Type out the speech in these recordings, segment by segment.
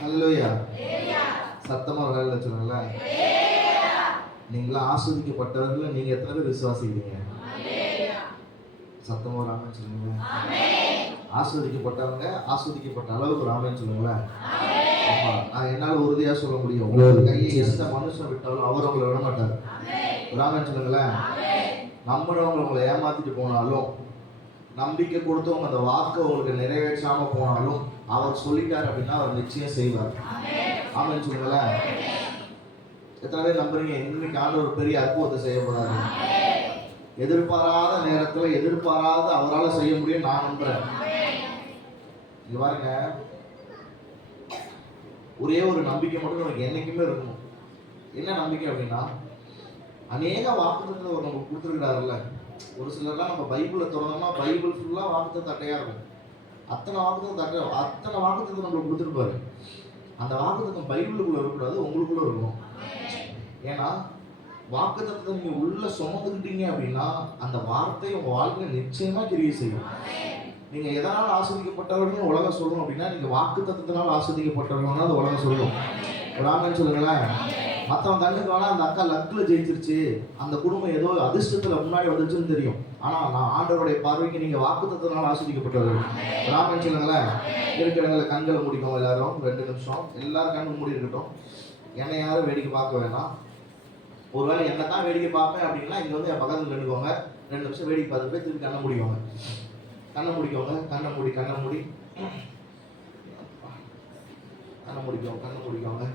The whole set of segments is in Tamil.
ஹல்லேலூயா. சத்தமா வேலை சொல்லுங்களேன். நீங்களாம் ஆஸ்வதிக்கப்பட்டவர்கள். நீங்க எத்தனை பேர் விசுவாசிக்கிறீங்க? சத்தமா ஒரு ஆமென் சொல்லுங்களேன். ஆஸ்வதிக்கப்பட்டவங்க ஆஸ்வதிக்கப்பட்ட அளவுக்கு ஒரு ஆமென் சொல்லுங்களேன். ஆமா, நான் என்னால உறுதியா சொல்ல முடியும். உங்களோட கையை எந்த மனுஷன் விட்டாலும் அவர் உங்களை விட மாட்டார். ஒரு ஆமென் சொல்லுங்களேன். நம்புறவங்க உங்களை ஏமாத்திட்டு போனாலும், நம்பிக்கை கொடுத்தவங்க அந்த வாக்கை உங்களுக்கு நிறைவேற்றாம போனாலும், அவர் சொல்லிட்டார் அப்படின்னா அவர் நிச்சயம் செய்வார். ஆமென் சொல்லுங்களேன். எத்தனை பேர் நம்புறீங்க இன்னைக்கு ஆண்டவர் ஒரு பெரிய அற்புதத்தை செய்ய போறாரு? எதிர்பாராத நேரத்துல எதிர்பாராத அவரால் செய்ய முடியும் நான் நம்புறேன். இங்க பாருங்க, ஒரே ஒரு நம்பிக்கை மட்டும் நமக்கு என்னைக்குமே இருக்கணும். என்ன நம்பிக்கை அப்படின்னா, அநேக வாக்குத்தத்தத்தை அவர் நமக்கு கொடுத்துருக்கிறாருல்ல. ஒரு சிலர்லாம் நம்ம பைபிளை திறந்தோம்னா பைபிள் ஃபுல்லாக வாக்குத்தத்தம் தட்டையாக இருக்கும். அத்தனை வாக்குத்தத்தம் நம்மளுக்கு கொடுத்துருப்பாரு. அந்த வாக்குத்தத்தம் பைபிளுக்குள்ள இருக்கக்கூடாது, உங்களுக்குள்ள இருக்கணும். ஏன்னா வாக்குத்தத்தத்தை நீங்க உள்ள சுமந்துக்கிட்டீங்க அப்படின்னா அந்த வார்த்தை உங்க வாழ்க்கையில நிச்சயமா கிரியை செய்யும். நீங்க எதனால ஆஸ்வதிக்கப்பட்டவர்கள் உலகம் சொல்லணும் அப்படின்னா, நீங்க வாக்குத்தத்தத்தினால ஆஸ்வதிக்கப்பட்டவர்கள் அது உலகம் சொல்லும். ஒரு ஆமென் சொல்லுங்களேன். மற்றவன் கண்ணுக்கு வேணா அந்த அக்கா லக்ல ஜெயிச்சிருச்சு, அந்த குடும்பம் ஏதோ அதிர்ஷ்டத்துல முன்னாடி வந்துச்சுன்னு தெரியும். ஆனா நான் ஆண்டவருடைய பார்வைக்கு நீங்க வாக்குத்தத்தத்தினால ஆஸ்வதிக்கப்பட்டவர்கள். ஒரு ஆமென் சொல்லுங்களேன். இருக்கிறவங்களை கண்களை முடிக்கும். எல்லாரும் 2 நிமிஷம் எல்லாரும் கண்ணு மூடி இருக்கட்டும். என்னை யாரும் வேடிக்கை பார்க்க வேணாம். ஒருவேளை என்ன தான் வேடிக்கை பார்ப்பேன் அப்படின்னா இங்க வந்து என் பக்கத்தில் நின்றுக்கோங்க. 2 நிமிஷம் வேடிக்கை பார்த்து போய் திருப்பி கண்ணை முடிக்கோங்க. கண்ணை முடிக்கோங்க. கண்ணை மூடி கண்ணை முடிக்கோங்க.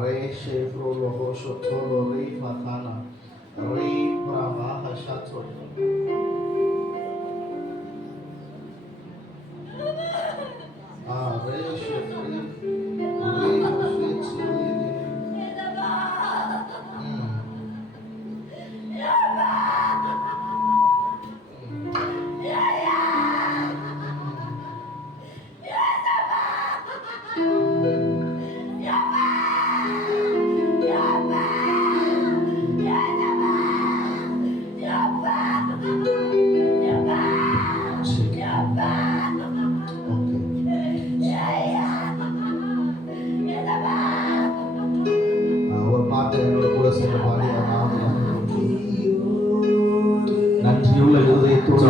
ரே ஷேஃப்ரோ லோகோ ஷோத்தோலோ ரே ஃபதானா ரே பிரபா ஹஷாத்தோ ரே ஷேஃப்ரோ ரே ஷேஃப்ரோ நன்றியுள்ள இருதயத்தோடு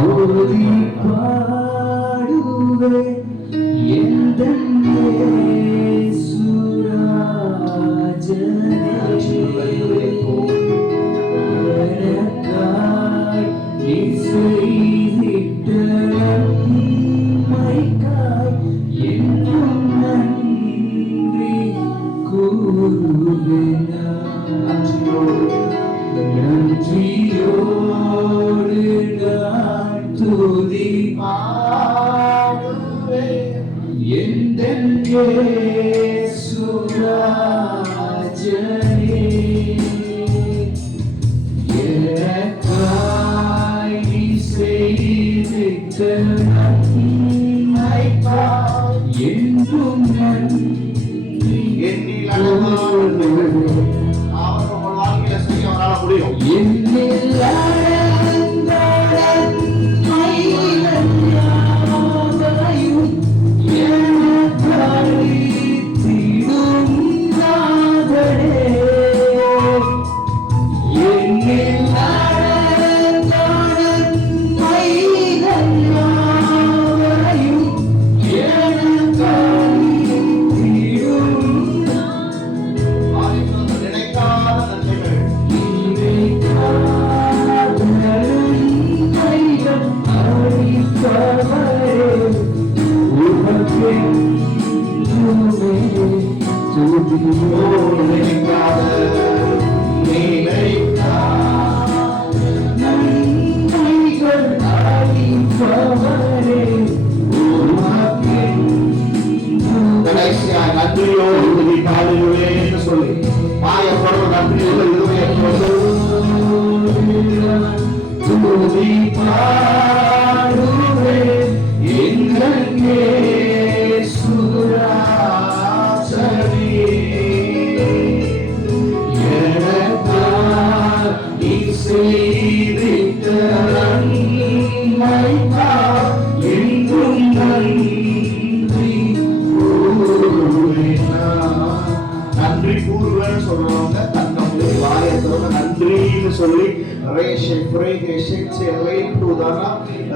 ரேஷே ஃப்ரேகே ஷெட்சே ரேப்டுதானா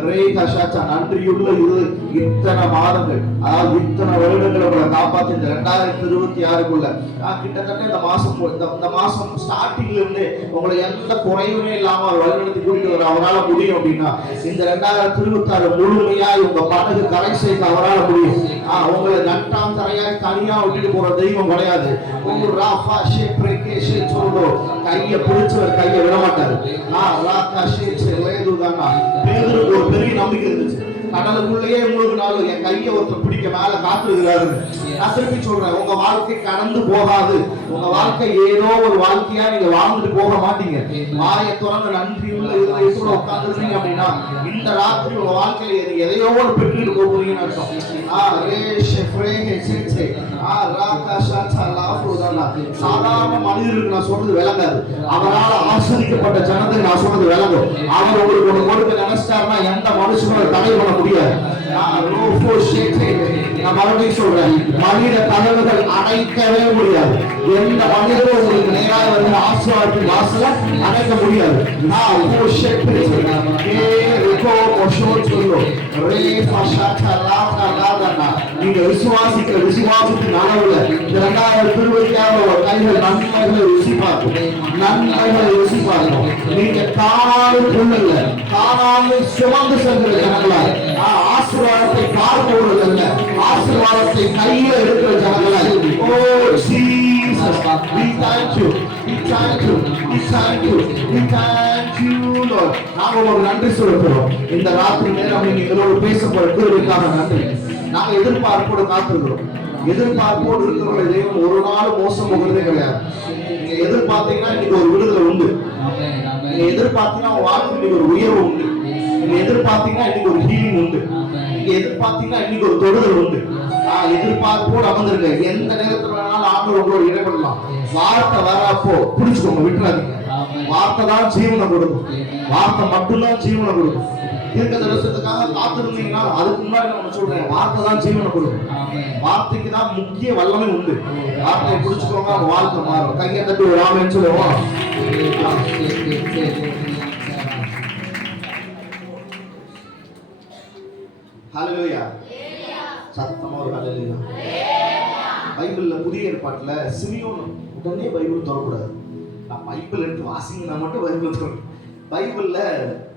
ரேகஷாச்சா நன்றியுள்ள இது இத்தனை மாதங்கள் அதாவது இத்தனை வருடங்களை உங்களை காப்பாத்தி இந்த 2026க்குள்ள கிட்டத்தட்ட இந்த மாசம் ஸ்டார்டிங்ல இருந்து உங்களை எந்த குறையுமே இல்லாம வழிநடத்தி கூட்டிட்டு வர அவரால் முடியும் அப்படின்னா இந்த 2026 முழுமையா உங்க படகு கரை செய்து அவரால் முடியும். உங்களை நட்டாம் தரையாய் தனியா விட்டுட்டு போற தெய்வம் கிடையாது. உங்க ராஃபா ஷேப்ரேகே ஷேச்சோடோ கையை பிடிச்சவர் கையை விட மாட்டாரு. ராகா ஷேச்சே லேதுதானா பேதுருக்கு ஒரு பெரிய நம்பிக்கை இருந்துச்சு. கடலுக்குள்ளேயே முழுகினாலும் என் கையை ஒருத்தர் பிடிக்க மேல காத்துருக்கிறாரு. நான் திருப்பி சொல்றேன், உங்க வாழ்க்கை கடந்து போகாது. உங்க வாழ்க்கை ஏதோ ஒரு வாழ்க்கையா நீங்க வாழ்ந்துட்டு போக மாட்டீங்க. வாயை திறந்து நன்றி உள்ள இதயத்தோட உட்கார்ந்துருந்தீங்க அப்படின்னா இந்த ராத்திரி உங்க வாழ்க்கையில எதையோ ஒரு பெற்றுட்டு போறீங்கன்னு அர்த்தம். சாதாரண மனிதருக்கு நான் சொல்றது விளங்காது. அவரால் ஆசிரியப்பட்ட ஜனத்துக்கு நான் சொல்றது விளங்கும். அவர் உங்களுக்கு ஒன்று கொடுக்க நினைச்சிட்டாருன்னா எந்த மனுஷனும் தடை பண்ண முடியாது. நான் மறுபடியும் சொல்றேன், மனித கதவுகள் அடைக்கவே முடியாது. எந்த மனிதரும் உங்களுக்கு நேராக வந்து ஆசீர்வாதத்தின் வாசலை அடைக்க முடியாது. நீங்க விசுவாசிக்கிற விசுவாசத்தின் அளவுல 2026 கைகள் நன்மைகளை ருசி பார்க்கும். நன்மைகளை ருசி பார்க்கும். நீங்க காணாமல் காணாமல் சுமந்து செல்கிற ஜனங்களாய் ஆசீர்வாதத்தை பார்ப்பவர்கள் அல்ல, ஆசீர்வாதத்தை கையில இருக்கிற ஜனங்களாய். ஓ Jesus, we thank you, we thank you, we thank you, we thank you Lord. நாங்க ஒரு நன்றி சொல்லுகிறோம். இந்த ராத்திரி நேரம் நீங்க எங்களோடு பேச போற கிருபைக்காக நன்றி. நாங்க எதிர்பார்ப்போடு காத்திருக்கிறோம். எதிர்பார்ப்போடு இருக்கிறவங்க தெய்வம் ஒரு நாள் மோசம் போகிறதே கிடையாது. நீங்க எதிர்பார்த்தீங்கன்னா இன்னைக்கு ஒரு விடுதலை உண்டு. நீங்க எதிர்பார்த்தீங்கன்னா உங்க வாழ்க்கைக்கு ஒரு உயர்வு உண்டு. நீங்க எதிர்பார்த்தீங்கன்னா இன்னைக்கு ஒரு ஹீலிங் உண்டு. நீங்க எதிர்பார்த்தீங்கன்னா இன்னைக்கு ஒரு தொடுதல் உண்டு. எதிர்பார்ப்போடு அமர்ந்திருக்க எந்த நேரத்துல வேணாலும் ஆண்டவர் உங்களோட இடைப்படலாம். வார்த்தை வரப்போ புடிச்சுக்கோங்க, விட்டுறாதீங்க. வார்த்தை தான் ஜீவனை கொடுக்கும். வார்த்தை மட்டும்தான் ஜீவனை கொடுக்கும். தீர்க்க தரிசனத்துக்காக காத்திருந்தீங்கன்னா அதுக்கு முன்னாடி நம்ம சொல்றேன், வார்த்தை தான் ஜீவனை கொடுக்கும். வார்த்தைக்கு தான் முக்கிய வல்லமை உண்டு. வார்த்தையை புடிச்சுக்கோங்க, அவங்க வாழ்க்கை மாறும். கையை தட்டி ஒரு ஆமென் சொல்லுவோம். ஹல்லேலூயா. சத்தமா ஒரு ஹல்லேலூயா. பைபிள்ல புதிய ஏற்பாட்டுல சிமியோன் உடனே பைபிள் தொடக்கூடாது. நான் பைபிள் எடுத்து வாசிங்கன்னா மட்டும் பைபிள் தொடரும். பைபிள்ல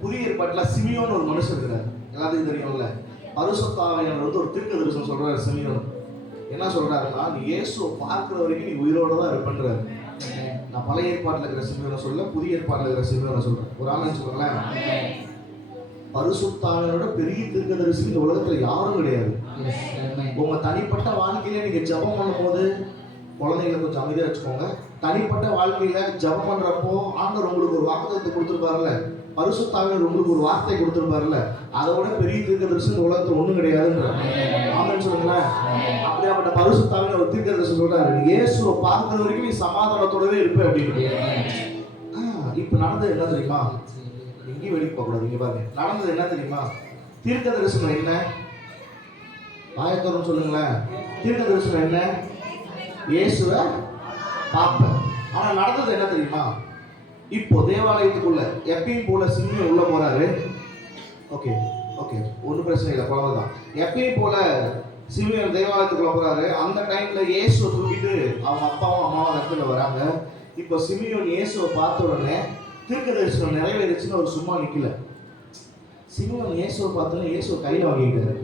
புதிய ஏற்பாட்டுல சிமியோன் ஒரு மனுஷன் இருக்கிறார். எல்லாத்துக்கும் தெரியும்ல. பரிசுத்த ஆவியானவர் வந்து ஒரு தீர்க்கதரிசனம் சொல்றாரு. சிமியோன் என்ன சொல்றாருன்னா, நீ இயேசுவை பார்க்கிற வரைக்கும் நீ உயிரோட தான் இருப்பன்றாரு. நான் பழைய ஏற்பாட்டுல இருக்கிற சிமியோனை சொல்ல, புதிய ஏற்பாட்டுல இருக்கிற சிமியோனை சொல்றேன். ஒரு ஆமென் சொல்லுங்களேன். பரிசுத்த ஆவியானவரோட பெரிய தீர்க்கதரிசி இந்த உலகத்துல யாரும் கிடையாது. உங்க தனிப்பட்ட வாழ்க்கையில நீங்க ஜெபம் பண்ணும் போது குழந்தைகளை கொஞ்சம் அமைதியா வச்சுக்கோங்க. தனிப்பட்ட வாழ்க்கையில ஜெபம் பண்றப்போ ஆண்டவர் உங்களுக்கு ஒரு வாக்குத்தத்தத்தை கொடுத்துருப்பாருல்ல, பரிசுத்த ஆவியானவர் உங்களுக்கு ஒரு வார்த்தை கொடுத்துருப்பாருல்ல, அதோட பெரிய தீர்க்கதரிசி இந்த உலகத்துல ஒண்ணும் கிடையாதுன்ற ஆமென் சொல்லுங்களேன். அப்படியாப்பட்ட பரிசுத்த ஆவியானவர் ஒரு தீர்க்கதரிசி சொல்றாரு, நீ இயேசுவை பார்க்கிற வரைக்கும் நீ சமாதானத்தோடவே இருப்ப அப்படின்னு. இப்ப நடந்தது என்ன தெரியுமா? எங்கேயும் வெளியே போக கூடாது. இங்க பாருங்க, நடந்தது என்ன தெரியுமா? தீர்க்க தரிசனம் என்ன? பாயத்தோரம் சொல்லுங்களேன். தீர்க்க தரிசனம் என்ன? இயேசுவை பார்ப்பேன். ஆனா நடந்தது என்ன தெரியுமா? இப்போ தேவாலயத்துக்குள்ள எப்பயும் போல சிமியோன் உள்ள போறாரு. ஓகே ஓகே, ஒன்றும் பிரச்சனை இல்லை, குழந்தைதான். எப்பயும் போல சிமியோன் தேவாலயத்துக்குள்ள போறாரு. அந்த டைம்ல இயேசுவை தூக்கிட்டு அவங்க அப்பாவும் அம்மாவும் இடத்துல வராங்க. இப்போ சிமியோன் இயேசுவை பார்த்த உடனே தீர்க்க தரிசனம் நிறைவேறிச்சுன்னு அவர் சும்மா நிக்கல. சிமியோன் இயேசுவை பார்த்தோன்னே இயேசுவை கையில் வாங்கிட்டாரு.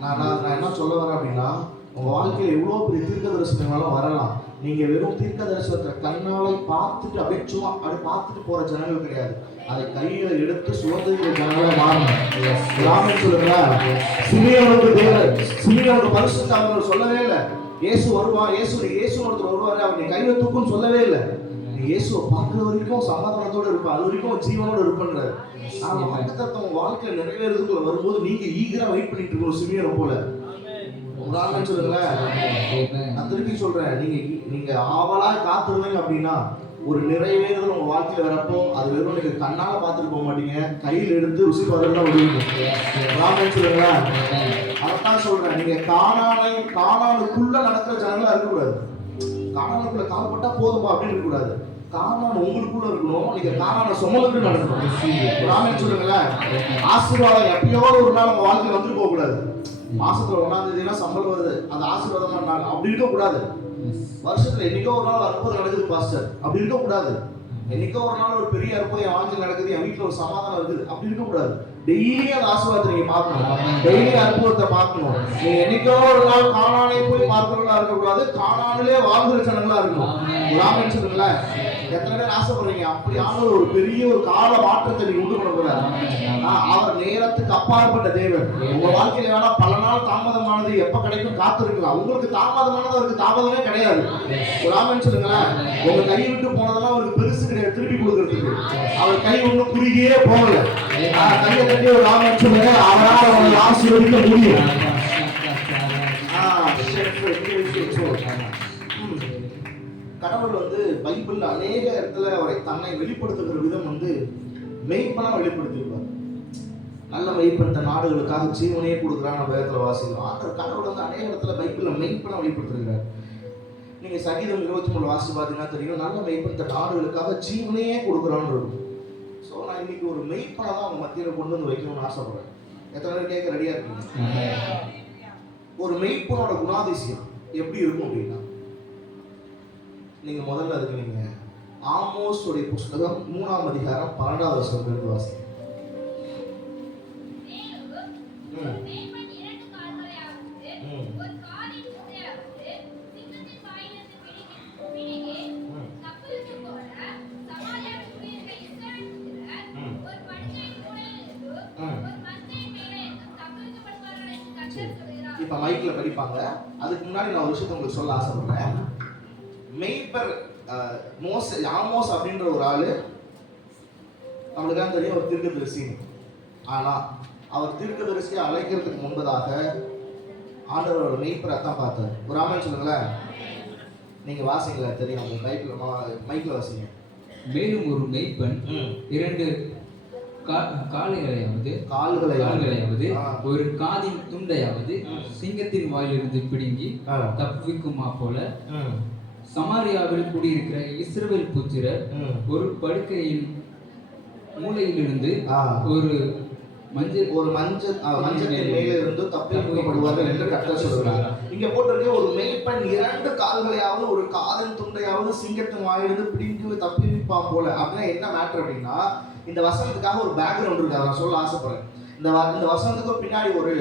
நான் என்ன சொல்ல வரேன் அப்படின்னா, உங்க வாழ்க்கையில எவ்வளவு பெரிய தீர்க்க தரிசனங்களும் வரலாம். நீங்க வெறும் தீர்க்க தரிசனத்தை கண்ணாலை பார்த்துட்டு அப்படியே சும்மா அப்படி பார்த்துட்டு போற ஜனங்கள் கிடையாது. அதை கையில எடுத்து சுதந்திர ஜனங்களா மாறணும். ஆமென் சொல்லுங்களா. சிமியோனுக்கு பரிசுத்த ஆவியானவர் சொல்லவே இல்லை இயேசு வருவான், இயேசு ஒருத்தர் வருவாரு, அவர் கையில தூக்குன்னு சொல்லவே இல்லை. இயேசுவை பார்க்குற வரைக்கும் சமாதானத்தோட இருப்பேன், அது வரைக்கும் ஜீவனோட இருப்பேன்றாரு. ஆனா வாக்குத்தத்தம் வாழ்க்கையில நிறைவேறதுக்குள்ள வரும்போது நீங்க ஈகரா வெயிட் பண்ணிட்டு இருக்கணும். சிமியோனை போல. உதாரணம் சொல்லுங்களேன். நான் திருப்பி சொல்றேன், நீங்க ஆவலா காத்திருந்தீங்க அப்படின்னா ஒரு நிறைவேறுதல் உங்க வாழ்க்கையில வரப்போ அது வெறும் நீங்க கண்ணால பார்த்துட்டு போக மாட்டீங்க, கையில் எடுத்து ருசி பார்த்துட்டு விடுவீங்க. உதாரணம் சொல்லுங்களேன். அதான் சொல்றேன், நீங்க கானானுக்குள்ள நடக்கிற ஜனங்களா இருக்கக்கூடாது. கானானுக்குள்ள கால்பட்டா போதும்பா அப்படின்னு இருக்கக்கூடாது. கானான் உங்களுக்குள்ள இருக்கணும். நீங்க கானானை சுமந்துட்டு நடக்கணும். ராமன் சொல்லுங்களேன், ஆசீர்வாதம் எப்பயோ ஒரு நாள் நம்ம வாழ்க்கையில வந்துட்டு போக கூடாது. மாசத்துல 1ஆம் தேதினா சம்பளம் வருது, அந்த ஆசீர்வாதமா நாள் அப்படி இருக்க கூடாது. வருஷத்துல என்னைக்கோ ஒரு நாள் அற்புதம் நடக்குது பாஸ்டர், அப்படி இருக்க கூடாது. என்னைக்கோ ஒரு நாள் ஒரு பெரிய அற்புதம் என் வாழ்க்கையில் நடக்குது, என் வீட்டுல ஒரு சமாதானம் இருக்குது, அப்படி இருக்க கூடாது. டெய்லி அந்த ஆசீர்வாதத்தை நீங்க பார்க்கணும், டெய்லி அற்புதத்தை பார்க்கணும். நீங்க என்னைக்கோ ஒரு நாள் கானானை போய் பார்க்கிறவங்களா இருக்கக்கூடாது, கானானிலே வாழ்கிற ஜனங்களா இருக்கணும். ராமன் சொல்லுங்களேன், எத்தனை பேர் ஆசைப்படுறீங்க அப்படியான ஒரு பெரிய ஒரு கால மாற்றத்தை நீங்க உண்டு பண்ண கூடாது. அவர் நேரத்துக்கு அப்பாற்பட்ட தேவன். உங்க வாழ்க்கையில வேணா பல நாள் தாமதமானது எப்ப கிடைக்கும் காத்திருக்கலாம். உங்களுக்கு தாமதமானது அவருக்கு தாமதமே கிடையாது. ராமன் சொல்லுங்களேன், உங்க கை விட்டு போனதெல்லாம் அவருக்கு பெருசு கிடையாது திருப்பி கொடுக்கறதுக்கு. அவர் கை ஒன்றும் குறுகியே போகல. கையை தட்டி ஒரு ராமன் சொல்லுங்க, அவரால் அவங்களை ஆசீர்வதிக்க முடியும். கடவுள் பைபிள்ல அநேக இடத்துல அவரை தன்னை வெளிப்படுத்துகிற விதம் மெய்ப்பனா வெளிப்படுத்தியிருப்பார். நல்ல மெய்ப்பன் தன் நாடுகளுக்காக ஜீவனையே கொடுக்குறான். நம்ம வேதத்துல வாசிக்கிறோம். ஆண்டவர் கடவுள் அநேக இடத்துல பைபிள்ல மெய்ப்பனா வெளிப்படுத்திருக்கிறார். நீங்க சங்கீதம் 23 வாசி பார்த்தீங்கன்னா தெரியும், நல்ல மெய்ப்பன் தன் நாடுகளுக்காக ஜீவனையே கொடுக்குறான்னு இருக்கும். ஸோ நான் இன்னைக்கு ஒரு மெய்ப்பனை தான் அவங்க மத்தியில் கொண்டு வந்து வைக்கணும்னு ஆசைப்படுறேன். எத்தனை பேர் கேட்க ரெடியா இருக்கீங்க? ஒரு மெய்ப்பனோட குணாதிசயம் எப்படி இருக்கும் அப்படின்னா, நீங்க முதல்ல அதுக்கு நீங்க ஆமோஸ் உடைய புஸ்தகம் 3ஆம் அதிகாரம் 12வது வசனத்துல இருந்து வாசிங்க. இப்ப மைக்ல படிப்பாங்க. அதுக்கு முன்னாடி நான் ஒரு விஷயத்தை உங்களுக்கு சொல்ல ஆசைப்படுறேன். மெய்ப்பர் ஆமோஸ் அப்படின்ற ஒரு ஆளு நம்மளுக்கு தெரியும், ஒரு தீர்க்கதரிசி. ஆனா அவர் தீர்க்கதரிசியை அழைக்கிறதுக்கு முன்பதாக ஆண்டவரோட மெய்ப்பரை தான் பார்த்தார். ஒரு ஆமன் சொல்லுங்களேன், நீங்க வாசிங்களா தெரியும், உங்க மைக்ல வாசிங்க. மேலும் ஒரு மெய்ப்பன் 2 கால்களையாவது ஒரு காதின் துண்டையாவது சிங்கத்தின் வாயிலிருந்து பிடுங்கி தப்புவிக்குமா போல சமாரியாவில் குடியிருக்கிற இஸ்ரவேல் புத்திரர் ஒரு படுக்கையின் மூலையிலிருந்து ஒரு மஞ்சத்தின் மேலே இருந்து தப்பிக்கப்படுவார்கள் என்று கர்த்தர் சொல்கிறார். இங்க போட்டிருக்க ஒரு மெய்ப்பன் 2 கால்களையாவது ஒரு காதின் துண்டையாவது சிங்கத்தின் வாயிலிருந்து பிடிங்கி தப்பிப்பான் போல. அப்படின்னா என்ன மேட்டர் அப்படின்னா, இந்த வசனத்துக்காக ஒரு பேக்ரவுண்ட் இருக்கு, நான் சொல்ல ஆசைப்படுறேன். இந்த வசனத்துக்கு பின்னாடி ஒரு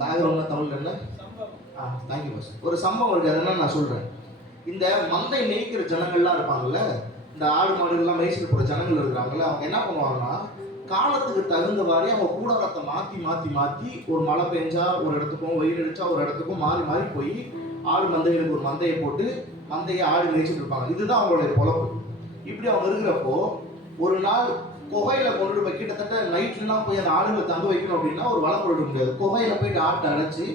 பேக்ரவுண்ட் தமிழ்ல என்ன தேங்க்யூ பாஸ், ஒரு சம்பவம் இருக்கு. அதனால நான் சொல்றேன். இந்த மந்தை மேய்க்கிற ஜனங்கள்லாம் இருப்பாங்கல்ல, இந்த ஆடு மாடுகள்லாம் மேய்ச்சிட்டு போற ஜனங்கள் இருக்கிறாங்கல்ல, அவங்க என்ன பண்ணுவாங்கன்னா, காலத்துக்கு தகுந்த மாதிரி அவங்க கூடாரத்தை மாற்றி மாற்றி மாற்றி ஒரு மழை பெஞ்சா ஒரு இடத்துக்கும் வெயில் அடிச்சா ஒரு இடத்துக்கும் மாறி மாறி போய் ஆடு மந்தைகளுக்கு ஒரு மந்தையை போட்டு மந்தையை ஆடு மேய்ச்சிட்டு இருப்பாங்க. இதுதான் அவங்களுடைய பொழப்பு. இப்படி அவங்க இருக்கிறப்போ ஒரு நாள் குகையில கொண்டு போய் கிட்டத்தட்ட நைட்லாம் போய் அந்த ஆடுகளை தங்க வைக்கணும் அப்படின்னா ஒரு வலை போட முடியாது. குகையில போயிட்டு ஆட்டை அடைச்சி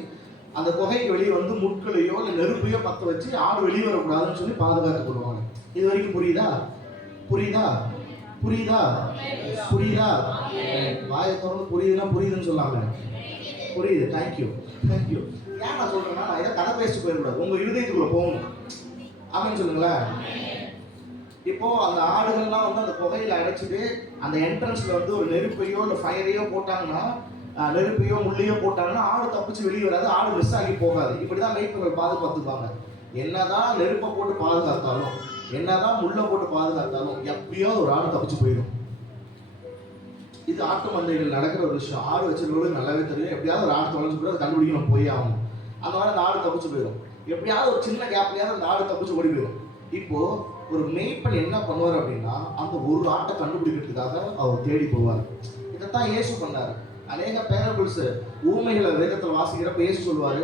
அந்த குகைக்கு வெளியே முட்களையோ இல்லை நெருப்பையோ பற்ற வச்சு ஆடு வெளியே வரக்கூடாதுன்னு சொல்லி பாதுகாத்து கொள்வாங்க. இது வரைக்கும் புரியுதா? புரியுதா? புரியுதா? புரியுதா? வாயை திறந்து புரியுதுன்னா புரியுதுன்னு சொல்லாங்க. புரியுது. Thank you thank you. ஏன் நான் சொல்றேன்னா, நான் இதை கதை பேசிட்டு போயிடக்கூடாது, உங்க இருதயத்துக்குள்ள போகணும். ஆமான்னு சொல்லுங்களேன். இப்போ அந்த ஆடுகள்லாம் அந்த புகையில அடைச்சிட்டு அந்த என்ட்ரன்ஸ்ல ஒரு நெருப்பையோ இல்லை ஃபயரையோ போட்டாங்கன்னா, நெருப்பையோ முள்ளையோ போட்டாங்கன்னா ஆடு தப்பிச்சு வெளியே வராது, ஆடு மிஸ் ஆகி போகாது. இப்படிதான் மேய்ப்பர்கள் பாதுகாத்துப்பாங்க. என்னதான் நெருப்பை போட்டு பாதுகாத்தாலும், என்னதான் முள்ளை போட்டு பாதுகாத்தாலும் எப்படியோ ஒரு ஆடு தப்பிச்சு போயிடும். இது ஆட்டு மந்தைகள் நடக்கிற ஒரு விஷயம். ஆடு வச்சிருக்கிறது நல்லாவே தெரியும். எப்படியாவது ஒரு ஆடு தொலைஞ்சு போய் அதை கண்டுபிடிக்கணும், போய் ஆகும். அந்த மாதிரி அந்த ஆடு தப்பிச்சு போயிடும். எப்படியாவது ஒரு சின்ன கேப்லயாவது அந்த ஆடு தப்பிச்சு ஓடி போயிடும். இப்போ ஒரு மேய்ப்பன் என்ன பண்ணுவார் அப்படின்னா, அந்த ஒரு ஆட்டை கண்டுபிடிக்கிறதுக்காக அவர் தேடி போவார். இதைத்தான் இயேசு பண்ணாரு. அநேக பேரபிள்ஸ் ஊமைகளை வேதத்தில் வாசிக்கிறப்ப இயேசு சொல்லுவாரு,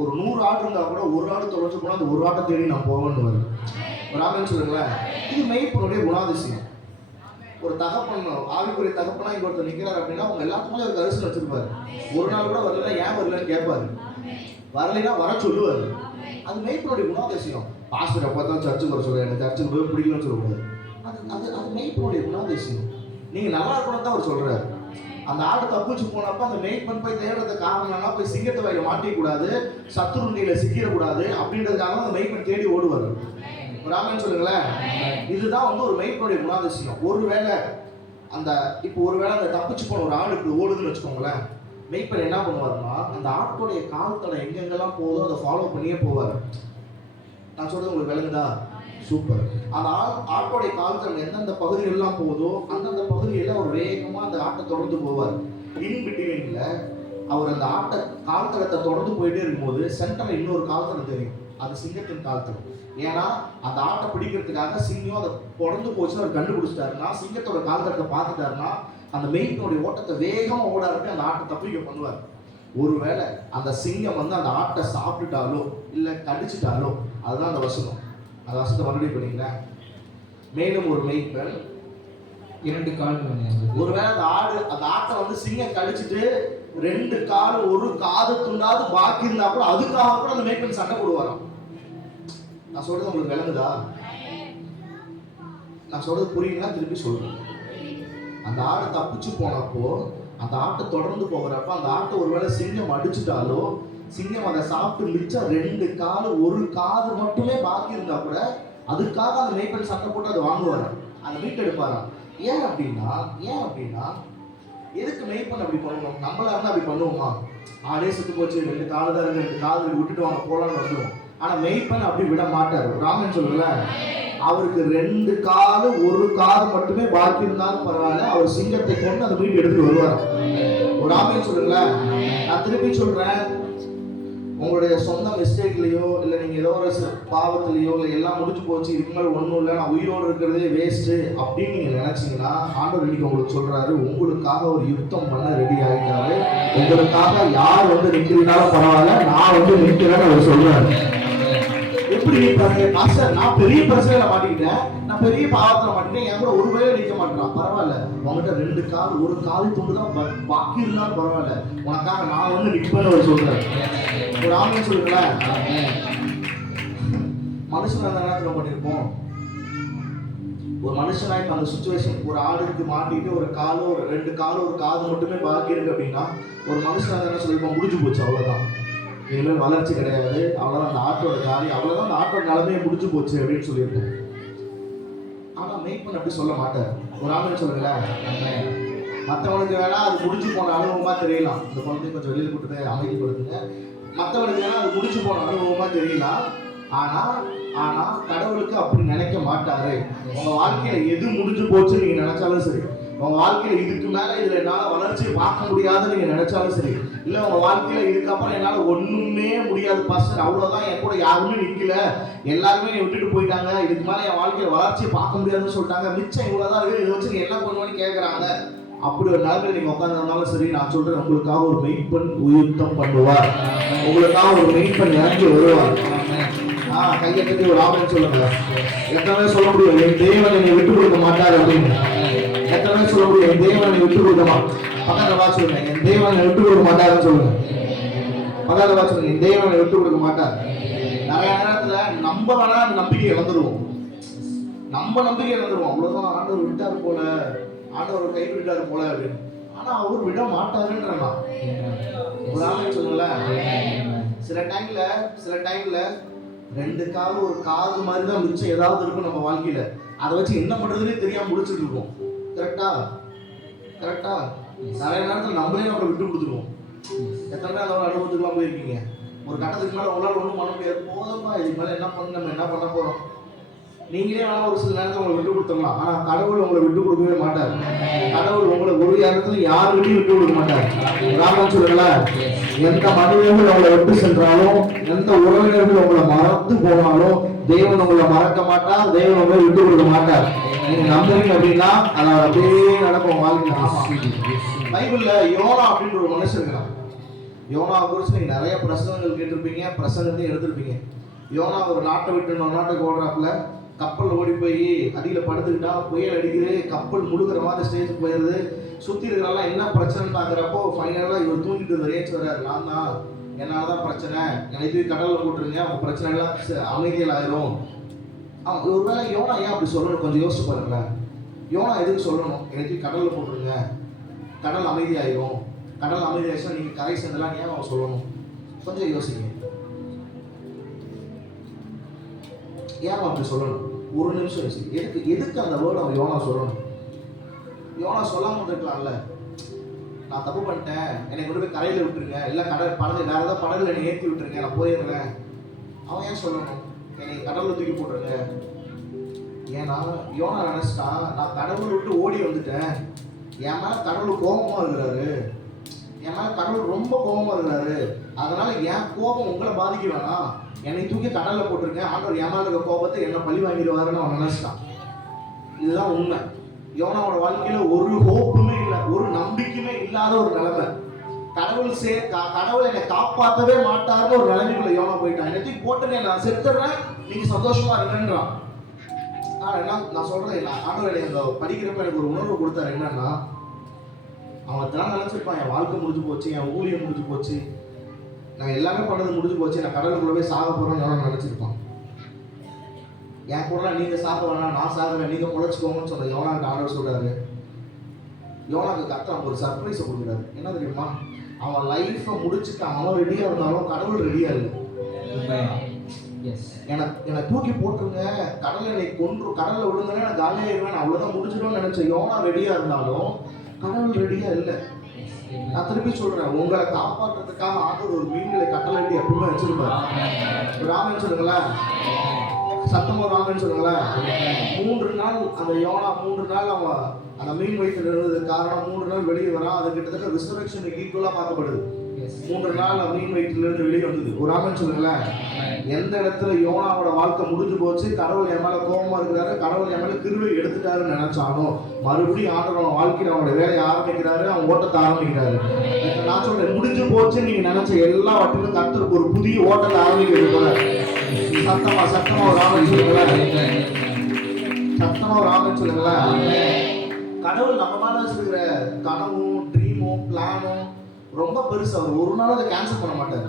ஒரு 100 ஆடு இருந்தா கூட ஒரு ஆடு தொலைச்சு போனா அந்த ஒரு ஆட்டை தேடி நான் போவேன்னு வரும். ராமன் சொல்லுங்களேன். இது மெய்ப்பனுடைய குணாதிசயம். ஒரு தகப்பன், ஆவிக்குரிய தகப்பனா இங்க ஒருத்தர் நிக்கிறார் அப்படின்னா அவங்க எல்லாத்துக்குமே ஒரு கரிசனம் வச்சிருப்பாரு. ஒரு நாள் கூட வரலன்னா ஏன் வரலன்னு கேட்பாரு, வரலைன்னா வர சொல்லுவாரு. அது மெய்ப்பனுடைய குணாதிசயம். பாஸ்டர் அப்போ தான் சர்ச்சுக்கு வர சொல்ல, எனக்கு சர்ச்சுக்கு போய் பிடிக்கலன்னு சொல்லக்கூடாது. அது மெய்ப்பனுடைய குணாதிசயம். நீங்க நல்லா இருக்கணும் தான் அவர் சொல்றாரு. அந்த ஆடு தப்பிச்சு போனப்ப அந்த மெய்ப்பன் போய் தேடுறது காரணம்னா, போய் சிங்கத்தை வாயில மாட்டிக்கூடாது, சத்துருண்டியில சிக்கிடக்கூடாது அப்படின்றதுக்காக அந்த மெய்ப்பன் தேடி ஓடுவார். ஒரு ஆமென் சொல்லுங்களேன். இதுதான் வந்து ஒரு மெய்ப்பனுடைய குணாதிசயம். ஒருவேளை அந்த இப்போ ஒருவேளை அந்த தப்பிச்சு போன ஒரு ஆடு இப்படி ஓடுதுன்னு வச்சுக்கோங்களேன், மெய்ப்பன் என்ன பண்ணுவாருன்னா அந்த ஆட்டோடைய கால் தடம் எங்கெங்கெல்லாம் போதோ அதை ஃபாலோ பண்ணியே போவார். நான் சொல்றது உங்களுக்கு விளங்குதா? சூப்பர். அந்த ஆட்டோடைய கால் தடம் எந்தெந்த பகுதிகளெல்லாம் போதோ அந்தந்த பகுதியில் அவர் வேகமாக அந்த ஆட்டை தொடர்ந்து போவார். இன் பிட்வீன்ல அவர் அந்த ஆட்டை கால் தடத்தை தொடர்ந்து போயிட்டே இருக்கும்போது சென்டர்ல இன்னொரு கால் தடம் தெரியும், அது சிங்கத்தின் கால் தடம். ஏன்னா அந்த ஆட்டை பிடிக்கிறதுக்காக சிங்கம் அதை தொடர்ந்து போச்சு அவர் கண்டுபிடிச்சிட்டாருன்னா, சிங்கத்தோட கால் தடத்தை பார்த்துட்டாருன்னா அந்த மெய்ப்பனுடைய ஓட்டத்தை வேகமாக ஓடாருப்பி அந்த ஆட்டை தப்பிக்க பண்ணுவார். ஒருவேளை அந்த சிங்கம் வந்து அந்த ஆட்டை சாப்பிட்டுட்டாலோ இல்லை கடிச்சிட்டாலோ, அதுதான் அந்த வசனம். அந்த வசனத்தை மறுபடியும் பண்ணிக்கிறேன். மேலும் ஒரு மெய்ப்பன் 2 கால்கள். ஒருவேளை அந்த ஆட்டை வந்து சிங்கம் கடிச்சிட்டு 2 கால் ஒரு காது துண்டாவது பாக்கி இருந்தா கூட அதுக்காக கூட அந்த மெய்ப்பன் சண்டை போடுவாராம். நான் சொல்றது உங்களுக்கு விளங்குதா? நான் சொல்றது புரியுங்களா? திருப்பி சொல்றேன். அந்த ஆடு தப்பிச்சு போனப்போ அந்த ஆட்டை தொடர்ந்து போகிறப்ப அந்த ஆட்டை ஒருவேளை சிங்கம் அடிச்சுட்டாலோ, சிங்கம் அதை சாப்பிட்டு மிச்சம் 2 கால் ஒரு காது மட்டுமே பாக்கி இருந்தா கூட அதுக்காக அந்த மெய்ப்பன் சண்டை போட்டு அதை வாங்குவாராம், அதை மீட்டெடுப்பாராம். ஏன் அப்படின்னா எதுக்கு மெய்ப்பன் அப்படி பண்ணணும்? நம்மளா இருந்தா அப்படி பண்ணுவோமா? ஆடே செத்து போச்சு, 2 கால் தான், 2 கால் விட்டுட்டு வாங்க போலான்னு வந்துடும். ஆனா மெய்ப்பன் அப்படி விட மாட்டாரு. ராமன் சொல்லல, அவருக்கு 2 கால் ஒரு காது மட்டுமே பாக்கி இருந்தாலும் பரவாயில்ல, அவர் சிங்கத்தை கொண்டு அந்த மீட்டு எடுத்துட்டு வருவார். ஒரு ராமன் சொல்லுங்கள. நான் திருப்பி சொல்றேன், உங்களுடைய சொந்த மிஸ்டேக்லயோ இல்லை நீங்க ஏதோ ஒரு பாவத்திலையோ இல்லை எல்லாம் முடிஞ்சு போச்சு, இதுக்கு மேலே ஒன்றும் இல்லை, நான் உயிரோடு இருக்கிறதே வேஸ்ட்டு அப்படின்னு நீங்க நினைச்சீங்கன்னா, ஆண்டவர் இன்னைக்கு உங்களுக்கு சொல்றாரு, உங்களுக்காக ஒரு யுத்தம் பண்ண ரெடி ஆகிட்டாரு. உங்களுக்காக யார் வந்து நிற்கிறீனாலும் பரவாயில்ல, நான் வந்து நிற்கிறேன்னு அவர் சொல்றாரு. எப்படி பாருங்க, மாஸ்டர் நான் பெரிய பிரச்சனையில மாட்டிக்கிட்டேன், நான் பெரிய பாவத்துல மாட்டிக்கிட்டேன், என் கூட ஒரு வேளை நிற்க மாட்டேறான், பரவாயில்ல, உங்ககிட்ட 2 கால் ஒரு காலி துண்டு தான் பாக்கி இருந்தாலும் பரவாயில்ல, உனக்காக நான் வந்து நிற்பேன்னு அவர் சொல்றாரு. ஒரு ஆமென் சொல்லுங்களேன். மனுஷன் அந்த நேரத்தில் பண்ணிருப்போம். ஒரு மனுஷனா இப்ப அந்த சுச்சுவேஷன், ஒரு ஆடுக்கு மாட்டிட்டு ஒரு காலோ 2 காலோ ஒரு காது மட்டுமே பாக்கி இருக்கு அப்படின்னா, ஒரு மனுஷன் என்ன சொல்லிருப்போம், முடிஞ்சு போச்சு, அவ்வளவுதான், இனிமேல் வளர்ச்சி கிடையாது, அவ்வளவுதான், அந்த ஆட்டோட காரியம் அவ்வளவுதான், அந்த ஆட்டோட நிலைமையை முடிஞ்சு போச்சு அப்படின்னு சொல்லியிருப்போம். ஆனா மெய்ப்பன் அப்படி சொல்ல மாட்டார். ஒரு ஆமென் சொல்லுங்களேன். மற்றவனுக்கு வேணா அது முடிஞ்சு போன அனுபவமா தெரியலாம், இந்த குழந்தைய கொஞ்சம் வெளியில் கூட்டு போய் அமைதிப்படுத்துங்க, மற்றவனுக்கு வேணா அது முடிஞ்சு போன அனுபவமா தெரியலாம். ஆனா கடவுளுக்கு அப்படி நினைக்க மாட்டாரு. உங்க வாழ்க்கையில எது முடிஞ்சு போச்சுன்னு நீங்க நினைச்சாலும் சரி, உங்க வாழ்க்கையில இதுக்கு மேல இதுல என்னால வளர்ச்சி பார்க்க முடியாதுன்னு நீங்க நினைச்சாலும் சரி, இல்ல உங்க வாழ்க்கையில இதுக்கப்புறம் என்னால ஒண்ணுமே முடியாது பாஸ்டர், அவ்வளவுதான், என் கூட யாருமே நிக்கல, எல்லாருமே நீ விட்டுட்டு போயிட்டாங்க, இதுக்கு மேல என் வாழ்க்கையில வளர்ச்சி பார்க்க முடியாதுன்னு சொல்லிட்டாங்க, மிச்சம் இவ்வளவுதான் இருக்கு, இதை வச்சு நீ என்ன பண்ணுவேன்னு கேட்கறாங்க. அப்படி ஒரு நாள் நீங்க உட்கார்ந்ததுனாலும் சரி, நான் சொல்றேன், உங்களுக்காக ஒரு மெய்ப்பன் உயுத்தம் பண்ணுவார், உங்களுக்காக ஒரு மெய்ப்பன் இறங்கி வருவார். கையை கட்டி ஒரு ஆமென் சொல்லுங்க. எத்தனை சொல்ல முடியும், என் தேவன் என்னை விட்டு கொடுக்க மாட்டார் அப்படின்னு? எத்தனை சொல்ல முடியும், என் தேவன் என்னை விட்டு கொடுக்க பக்கத்துல வா சொல்லுங்க, என் தேவன் விட்டு கொடுக்க மாட்டாருன்னு சொல்லுங்க. பக்கத்துல வா சொல்லுங்க, என் தேவன் விட்டு கொடுக்க மாட்டார். நிறைய நேரத்துல நம்ம வேணா அந்த நம்பிக்கை இழந்துருவோம், அவ்வளவுதான், ஆண்டவர் விட்டாரு போல, ஆண்டவர் கை விட்டாரு போல அப்படின்னு. ஆனா அவர் விட மாட்டாருன்றா. ஒரு ஆமென் சொல்லுங்களேன். சில டைம்ல 2 கால் ஒரு காது மாதிரி தான் மிச்சம் ஏதாவது இருக்கும் நம்ம வாழ்க்கையில, அதை வச்சு என்ன பண்றதுன்னே தெரியாம முடிச்சுட்டு இருக்கோம். கரெக்டா? நிறைய நேரத்தில் நம்மளே நம்ம விட்டு கொடுத்துருவோம். எத்தனை நேரம் அதோட அனுபவத்துக்குலாம் போயிருக்கீங்க? ஒரு கட்டத்துக்கு மேலே உங்களால் ஒன்றும் பண்ண முடியாது, போதும்பா, இதுக்கு மேலே நம்ம என்ன பண்ண போறோம்? நீங்களே வேணா ஒரு சில நேரத்தில் உங்களை விட்டு கொடுத்துடலாம், ஆனா கடவுள் உங்களை விட்டு கொடுக்கவே மாட்டார். கடவுள் உங்களை ஒரு இடத்துல யாருக்கிட்டையும் விட்டு கொடுக்க மாட்டார். ராமன் சொல்லுங்கள, எந்த மனிதர்கள் உங்களை விட்டு சென்றாலும், எந்த உறவினர்கள் உங்களை மறந்து போனாலும், தேவன் உங்களை மறக்க மாட்டார், தேவன் உங்களை விட்டு கொடுக்க மாட்டார். நீங்க நம்புறீங்க அப்படின்னா அதை அப்படியே நடக்கும் வாழ்க்கை. பைபிள்ல யோனா அப்படின்ற ஒரு மனுஷன் இருக்கிறான். யோனா குறித்து நீங்க நிறைய பிரசங்கங்கள் கேட்டிருப்பீங்க, பிரசங்கத்தையும் எடுத்திருப்பீங்க. யோனா ஒரு நாட்டை விட்டு இன்னொரு நாட்டுக்கு ஓடுறாப்புல, கப்பல் ஓடி போய் அடியில படுத்துக்கிட்டா, புயல் அடிக்குது, கப்பல் முழுகிற மாதிரி ஸ்டேஜ் போயிருது. சுத்தி இருக்கிறலாம் என்ன பிரச்சனைன்னு பாக்குறப்போ ஃபைனலா இவர் தூங்கிட்டு ரேஞ்ச் வர்றாரு, நான் தான், என்னாலதான் பிரச்சனை, என்னை தூக்கி கடல்ல போட்டுருங்க, அவங்க பிரச்சனை எல்லாம் அமைதியில் ஆயிரும். ஒருவேளை யோனா ஏன் அப்படி சொல்லணும், கொஞ்சம் யோசிச்சு பாருங்களேன். யோனா எதுக்கு சொல்லணும், என்னை தூக்கி கடல்ல போட்டுருங்க, கடல் அமைதியாயிரும், கடல் அமைதியாச்சுன்னா நீங்க கரை சேர்ந்தலாம், ஏன் அவன் சொல்லணும்? கொஞ்சம் யோசிங்க. ஏன் அவன் அப்படி சொல்லணும்? ஒரு நிமிஷம் யோசி. எதுக்கு அந்த வேர்டு அவன் யோனா சொல்லணும்? யோனா சொல்லாமல் இருக்கலாம்ல. நான் தப்பு பண்ணிட்டேன், என்னை கொண்டு போய் கரையில் விட்டுருங்க, இல்லை படகு வேற ஏதாவது படகுல என்னை ஏற்றி விட்டுருங்க, நான் போயிடுறேன். அவன் ஏன் சொல்லணும் என்னை கடவுளை தூக்கி போட்டுருங்க? ஏன்னா யோனா நினைச்சிட்டான், நான் கடவுளை விட்டு ஓடி வந்துட்டேன், என் மேலே கடவுள் கோபமாக இருக்கிறாரு, என் மேலே கடவுள் ரொம்ப கோபமாக இருக்கிறாரு, அதனால என் கோபம் உங்களை பாதிக்க வேணாம், என்னை தூக்கி கடலில் போட்டிருக்கேன், ஆண்டவர் என் மேலே இருக்க கோபத்தை என்ன பழி வாங்கிடுவாருன்னு அவன் நினைச்சிட்டான். இதுதான் உண்மை. யோனாவோட வாழ்க்கையில ஒரு ஹோப்புமே இல்லை, ஒரு நம்பிக்கையுமே இல்லாத ஒரு நிலைமை. கடவுள் என்னை காப்பாற்றவே மாட்டாருன்னு ஒரு நிலைமைக்குள்ள யோனா போயிட்டான். என்னை தூக்கி போட்டுங்க, நான் செத்துறேன், நீங்க சந்தோஷமா இருங்கன்றான். நான் சொல்றேன், ஆண்டவர் எனக்கு படிக்கிறப்ப எனக்கு ஒரு உணர்வு கொடுத்தாரு. என்னன்னா, அவன் தான் நினைச்சிருப்பான், என் வாழ்க்கை முடிஞ்சு போச்சு, என் ஊழியம் முடிஞ்சு போச்சு, நான் எல்லாமே பண்ணது முடிஞ்சு போச்சு, நான் கடலுக்குள்ள போய் சாக போறேன்னு நினைச்சிருப்பான். என் கூட நீங்க சாக வேணாம், நான் சாகுறேன், நீங்க பொழைச்சிக்கோங்கன்னு சொன்ன யோனாக்கு ஆண்டவர் சொல்றாரு. யோனாக்கு கர்த்தர் ஒரு சர்ப்ரைஸை கொடுக்குறாரு. என்ன தெரியுமா? அவன் லைஃப்பை முடிச்சுட்டான், அவன் ரெடியா இருந்தாலும் கடவுள் ரெடியா இல்லை. என்னை தூக்கி போட்டுருங்க, கடலை என்னை கொன்று, கடலில் விழுந்தனே நான் காலியாயிருவேன், அவ்வளோதான் முடிச்சிடும்னு நினைச்ச யோனா ரெடியா இருந்தாலும் கடவுள் ரெடியா இல்லை. நான் திருப்பி சொல்றேன், உங்களை காப்பாற்றுறதுக்காக ஆண்டவர் ஒரு மீன்களை கட்டளை எப்பவுமே வச்சிருப்பாரு. ராமன் சொல்லுங்களேன், சத்தமா ராமன் சொல்லுங்களேன். 3 நாள் அந்த யோனா 3 நாள் அவன் அந்த மீன் வயிற்றில் இருந்ததுக்கு காரணம் 3 நாள் வெளியே வரான். அது கிட்டத்தட்ட ரிசர்வேஷனுக்கு ஈக்குவலா பார்க்கப்படுது. 3 நாள் மீன் வயிற்றிலிருந்து வெளியே வந்தது. ஒரு ராமன் சொல்லுங்களேன். எந்த இடத்துல யோனாவோட வாழ்க்கை முடிஞ்சு போச்சு, கடவுள் என் மேல கோபமா இருக்கிறாரு, கடவுள் என் மேல கிருபை எடுத்துட்டாருன்னு நினைச்சானோ, மறுபடியும் ஆண்டவர் வாழ்க்கையில் அவனோட வேலையை ஆரம்பிக்கிறாரு, அவன் ஓட்டத்தை ஆரம்பிக்கிறாரு. நான் சொல்றேன், முடிஞ்சு போச்சு நீங்க நினைச்ச எல்லா வட்டிலும் கர்த்தருக்கு ஒரு புதிய ஓட்டத்தை ஆரம்பிக்கிறது போல. சத்தமா ஒரு ராமன் சொல்லுங்களேன். சத்தமா ஒரு ராமன் சொல்லுங்களேன். கடவுள் நம்ம மேல வச்சிருக்கிற கனவும் ட்ரீமும் பிளானும் ரொம்ப பெருசு. அவர் ஒரு நாள் அதை கேன்சல் பண்ண மாட்டாரு.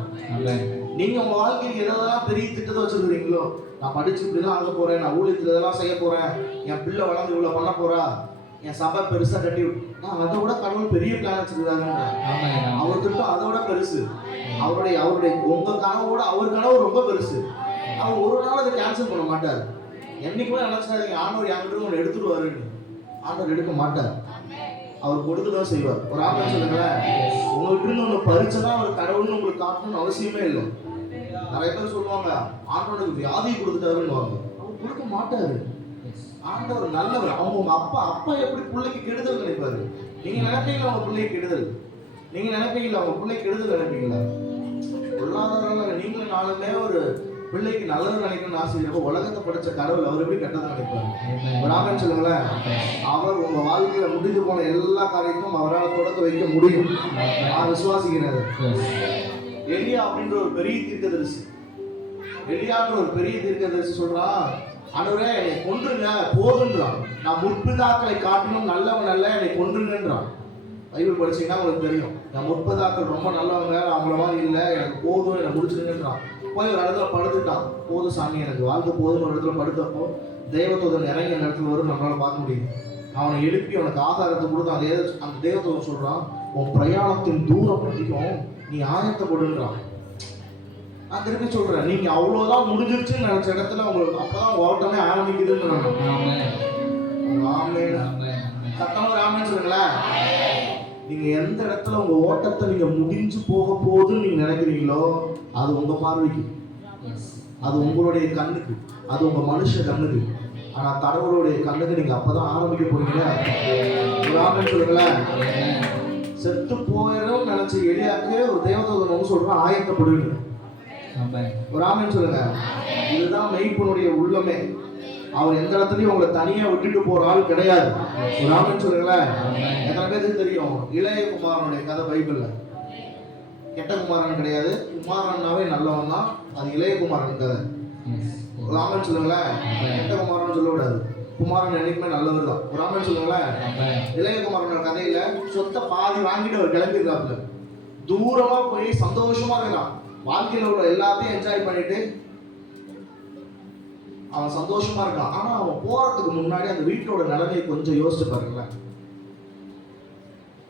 நீங்க உங்க வாழ்க்கையில் எதெல்லாம் பெரிய திட்டத்தை வச்சிருக்கிறீங்களோ, நான் படிச்சு இப்படிலாம் ஆக போறேன், நான் ஊழியத்தில் இதெல்லாம் செய்ய போறேன், என் பிள்ளை வளர்ந்து இவ்வளவு பண்ண போறா, என் சபை பெருசா கட்டி நான் அதை விட கடவுள் பெரிய பிளான் வச்சிருக்காங்க. அவர் திட்டம் அதை விட பெருசு. அவருடைய உங்க கனவோட அவர் கனவு ரொம்ப பெருசு. அவர் ஒரு நாள் அதை கேன்சல் பண்ண மாட்டார். என்னைக்குமே நினைச்சாதீங்க ஆண்டவர் என்கிட்ட ஒன்று எடுத்துடுவாருன்னு. ஆண்டவர் எடுக்க மாட்டார், அவர் கொடுத்துதான் செய்வார். ஒரு ஆண்டவர் சொல்லுங்களேன், உங்கள்கிட்ட இருந்து ஒன்று பறிச்சதான் அவர் கடவுள்னு உங்களுக்கு காட்டணும்னு அவசியமே இல்லை. நிறைய பேர் சொல்லுவாங்க ஆண்டவனுக்கு வியாதி கொடுத்துட்டாருன்னு, அவர் கொடுக்க மாட்டாரு. ஆண்டவர் நல்லவர். அவங்க அப்பா எப்படி பிள்ளைக்கு கெடுதல் நினைப்பாரு. நீங்க நினைப்பீங்களா அவங்க பிள்ளைக்கு கெடுதல்? நீங்க நினைப்பீங்களா அவங்க பிள்ளைக்கு கெடுதல் நினைப்பீங்களா? பொருளாதாரம் நீங்களும் நாளுமே ஒரு பிள்ளைக்கு நல்லது நினைக்கணும்னு ஆசைப்போ உலகத்தை படிச்ச கடவுள் அவர் எப்படி கெட்டதை நினைப்பாரு? ஒரு ஆகன்னு சொல்லுங்களேன். அவர் உங்க வாழ்க்கையில முடிந்து போன எல்லா காரியத்தையும் அவரால் தொடக்க வைக்க முடியும். நான் விசுவாசிக்கிறாரு. எலியா அப்படின்ற ஒரு பெரிய தீர்க்கதரிசி, எலியான்ற ஒரு பெரிய தீர்க்கதரிசி சொல்றான், ஆண்டவரே என்னை கொன்றுங்க போதுன்றான். நான் முற்பிதாக்களை காட்டிலும் நல்லவன் அல்ல, என்னை கொன்றுங்கன்றான். பைபிள் படிச்சீங்கன்னா உங்களுக்கு தெரியும், நான் முற்பதாக்கள் ரொம்ப நல்லவங்க, அவங்கள மாதிரி இல்லை, எனக்கு போதும், என்னை முடிச்சிருங்கன்றான். போய் ஒரு இடத்துல படுத்துட்டான். போதும் சாமி எனக்கு வாழ்க்கை போதும் ஒரு இடத்துல படுத்தப்போ தேவதூதன் இறங்கி அந்த இடத்துல வரும் நம்மளால பார்க்க முடியும். அவனை எழுப்பி அவனுக்கு ஆகாரத்தை கொடுத்து அந்த தேவதூதன் சொல்றான், உன் பிரயாணத்தின் தூரம் அதிகம், நீ ஆயத்தப்படுன்றான். நான் திருப்பி சொல்றேன், நீங்க அவ்வளவுதான் முடிஞ்சிருச்சுன்னு நினைச்ச இடத்துல உங்களுக்கு அப்பதான் ஓட்டமே ஆரம்பிக்குதுன்னு சத்தமா ராமன் சொல்லுங்களேன். நீங்க எந்த இடத்துல உங்க ஓட்டத்தை நீங்க முடிஞ்சு போக போகுதுன்னு நீங்க நினைக்கிறீங்களோ அது உங்க பார்வைக்கு, அது உங்களுடைய கண்ணுக்கு, அது உங்க மனுஷ கண்ணுக்கு. ஆனா கடவுளுடைய கண்ணுக்கு நீங்க அப்பதான் ஆரம்பிக்க போறீங்க. ராமன் சொல்லுங்களேன். செத்து போயிடும் நினைச்ச எலியாக்கு ஒரு தேவதூதன் சொல்றான், ஆயத்தப்படுங்க. ஒரு ராமன் சொல்லுங்க. இதுதான் மெய்ப்பனுடைய உள்ளமே. அவர் எந்த இடத்துலயும் உங்களை தனியா விட்டுட்டு போற ஆள் கிடையாது. ஒரு ராமன் சொல்லுங்களேன். எத்தனை பேருக்கு தெரியும் இளைய குமாரனுடைய கதை பைபிள்ல? கெட்ட குமாரன் கிடையாது, குமாரன்னாவே நல்லவன் தான், அது இளைய குமாரன் கதை. ராமன் சொல்லுங்களேன். கெட்ட குமாரன் சொல்லக்கூடாது, குமாரன் என்னைக்குமே நல்லவர் தான். ஒரு ராமன் சொல்லுங்களேன். இளைய குமாரனோட கதையில சொத்தை பாதி வாங்கிட்டு அவர் கிளம்பிடுறாப்புல, தூரமா போய் சந்தோஷமா இருக்கான், வாழ்க்கையில உள்ள எல்லாத்தையும் என்ஜாய் பண்ணிட்டு அவன் சந்தோஷமா இருக்கான். ஆனா அவன் போறதுக்கு முன்னாடி அந்த வீட்டோட நிலைமையை கொஞ்சம் யோசிச்சு பாருங்களேன்.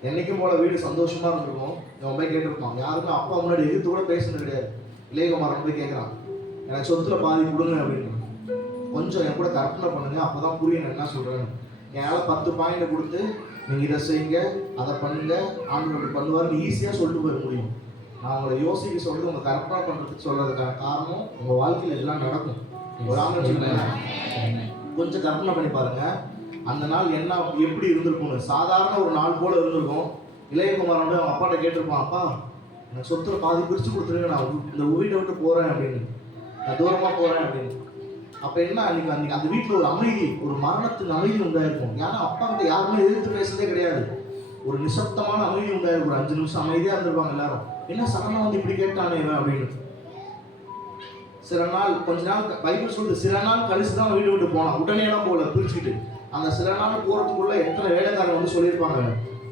என்னைக்கும் போல வீடு சந்தோஷமா இருந்திருக்கும். அவன் போய் கேட்டிருப்பான், யாருக்கும் அப்பா முன்னாடி எதிர்த்து கூட பேசுனது கிடையாது. இளையகுமாரன் போய் கேட்கறான், எனக்கு சொத்துல பாதி கொடுங்க அப்படின்னு. கொஞ்சம் என் கூட கற்பனை பண்ணுங்க, அப்பதான் புரியும் நான் என்ன சொல்றேன்னு. என்னால் 10 பாயிண்ட் கொடுத்து நீங்க இதை செய்யுங்க, அதை பண்ணுங்க, ஆண்டவர் இப்படி பண்ணுவாருன்னு ஈஸியா சொல்லிட்டு போயிட முடியும். நான் உங்களை யோசிக்க சொல்றது, உங்க கற்பனை பண்றதுக்கு சொல்றதுக்கான காரணம் உங்க வாழ்க்கையில எல்லாம் நடக்கும். ஒரு ஆமென் சொல்லுங்க. கொஞ்சம் கற்பனை பண்ணி பாருங்க, அந்த நாள் என்ன எப்படி இருந்திருக்கும்னு. சாதாரண ஒரு நாள் போல இருந்திருக்கும். இளையகுமாரன் அவங்க அப்பாட்ட கேட்டிருப்பான், அப்பா எனக்கு சொத்துல பாதி பிரிச்சு கொடுத்துருங்க, நான் இந்த வீட்டை விட்டு போறேன் அப்படின்னு, நான் தூரமா போறேன் அப்படின்னு. அப்ப என்ன, அன்னைக்கு அந்த வீட்டுல ஒரு அமைதி, ஒரு மரணத்தின் அமைதி உண்டாயிருக்கும். ஏன்னா அப்பா கிட்ட யாருமே எதிர்த்து பேசுறதே கிடையாது. ஒரு நிசப்தமான அமைதி உண்டாயிருக்கும். ஒரு 5 நிமிஷம் அமைதியா இருந்திருப்பாங்க எல்லாரும். என்ன சடனா வந்து இப்படி கேட்டானே இவன் அப்படின்னு. சில நாள், கொஞ்ச நாள் பைபிள் சொல்லுது, சில நாள் கழிச்சு தான் வீடு விட்டு போனான். உடனே எல்லாம் போல பிரிச்சுக்கிட்டு. அந்த சில நாள் போறதுக்குள்ள எத்தனை வேலைக்காரங்க வந்து சொல்லியிருப்பாங்க,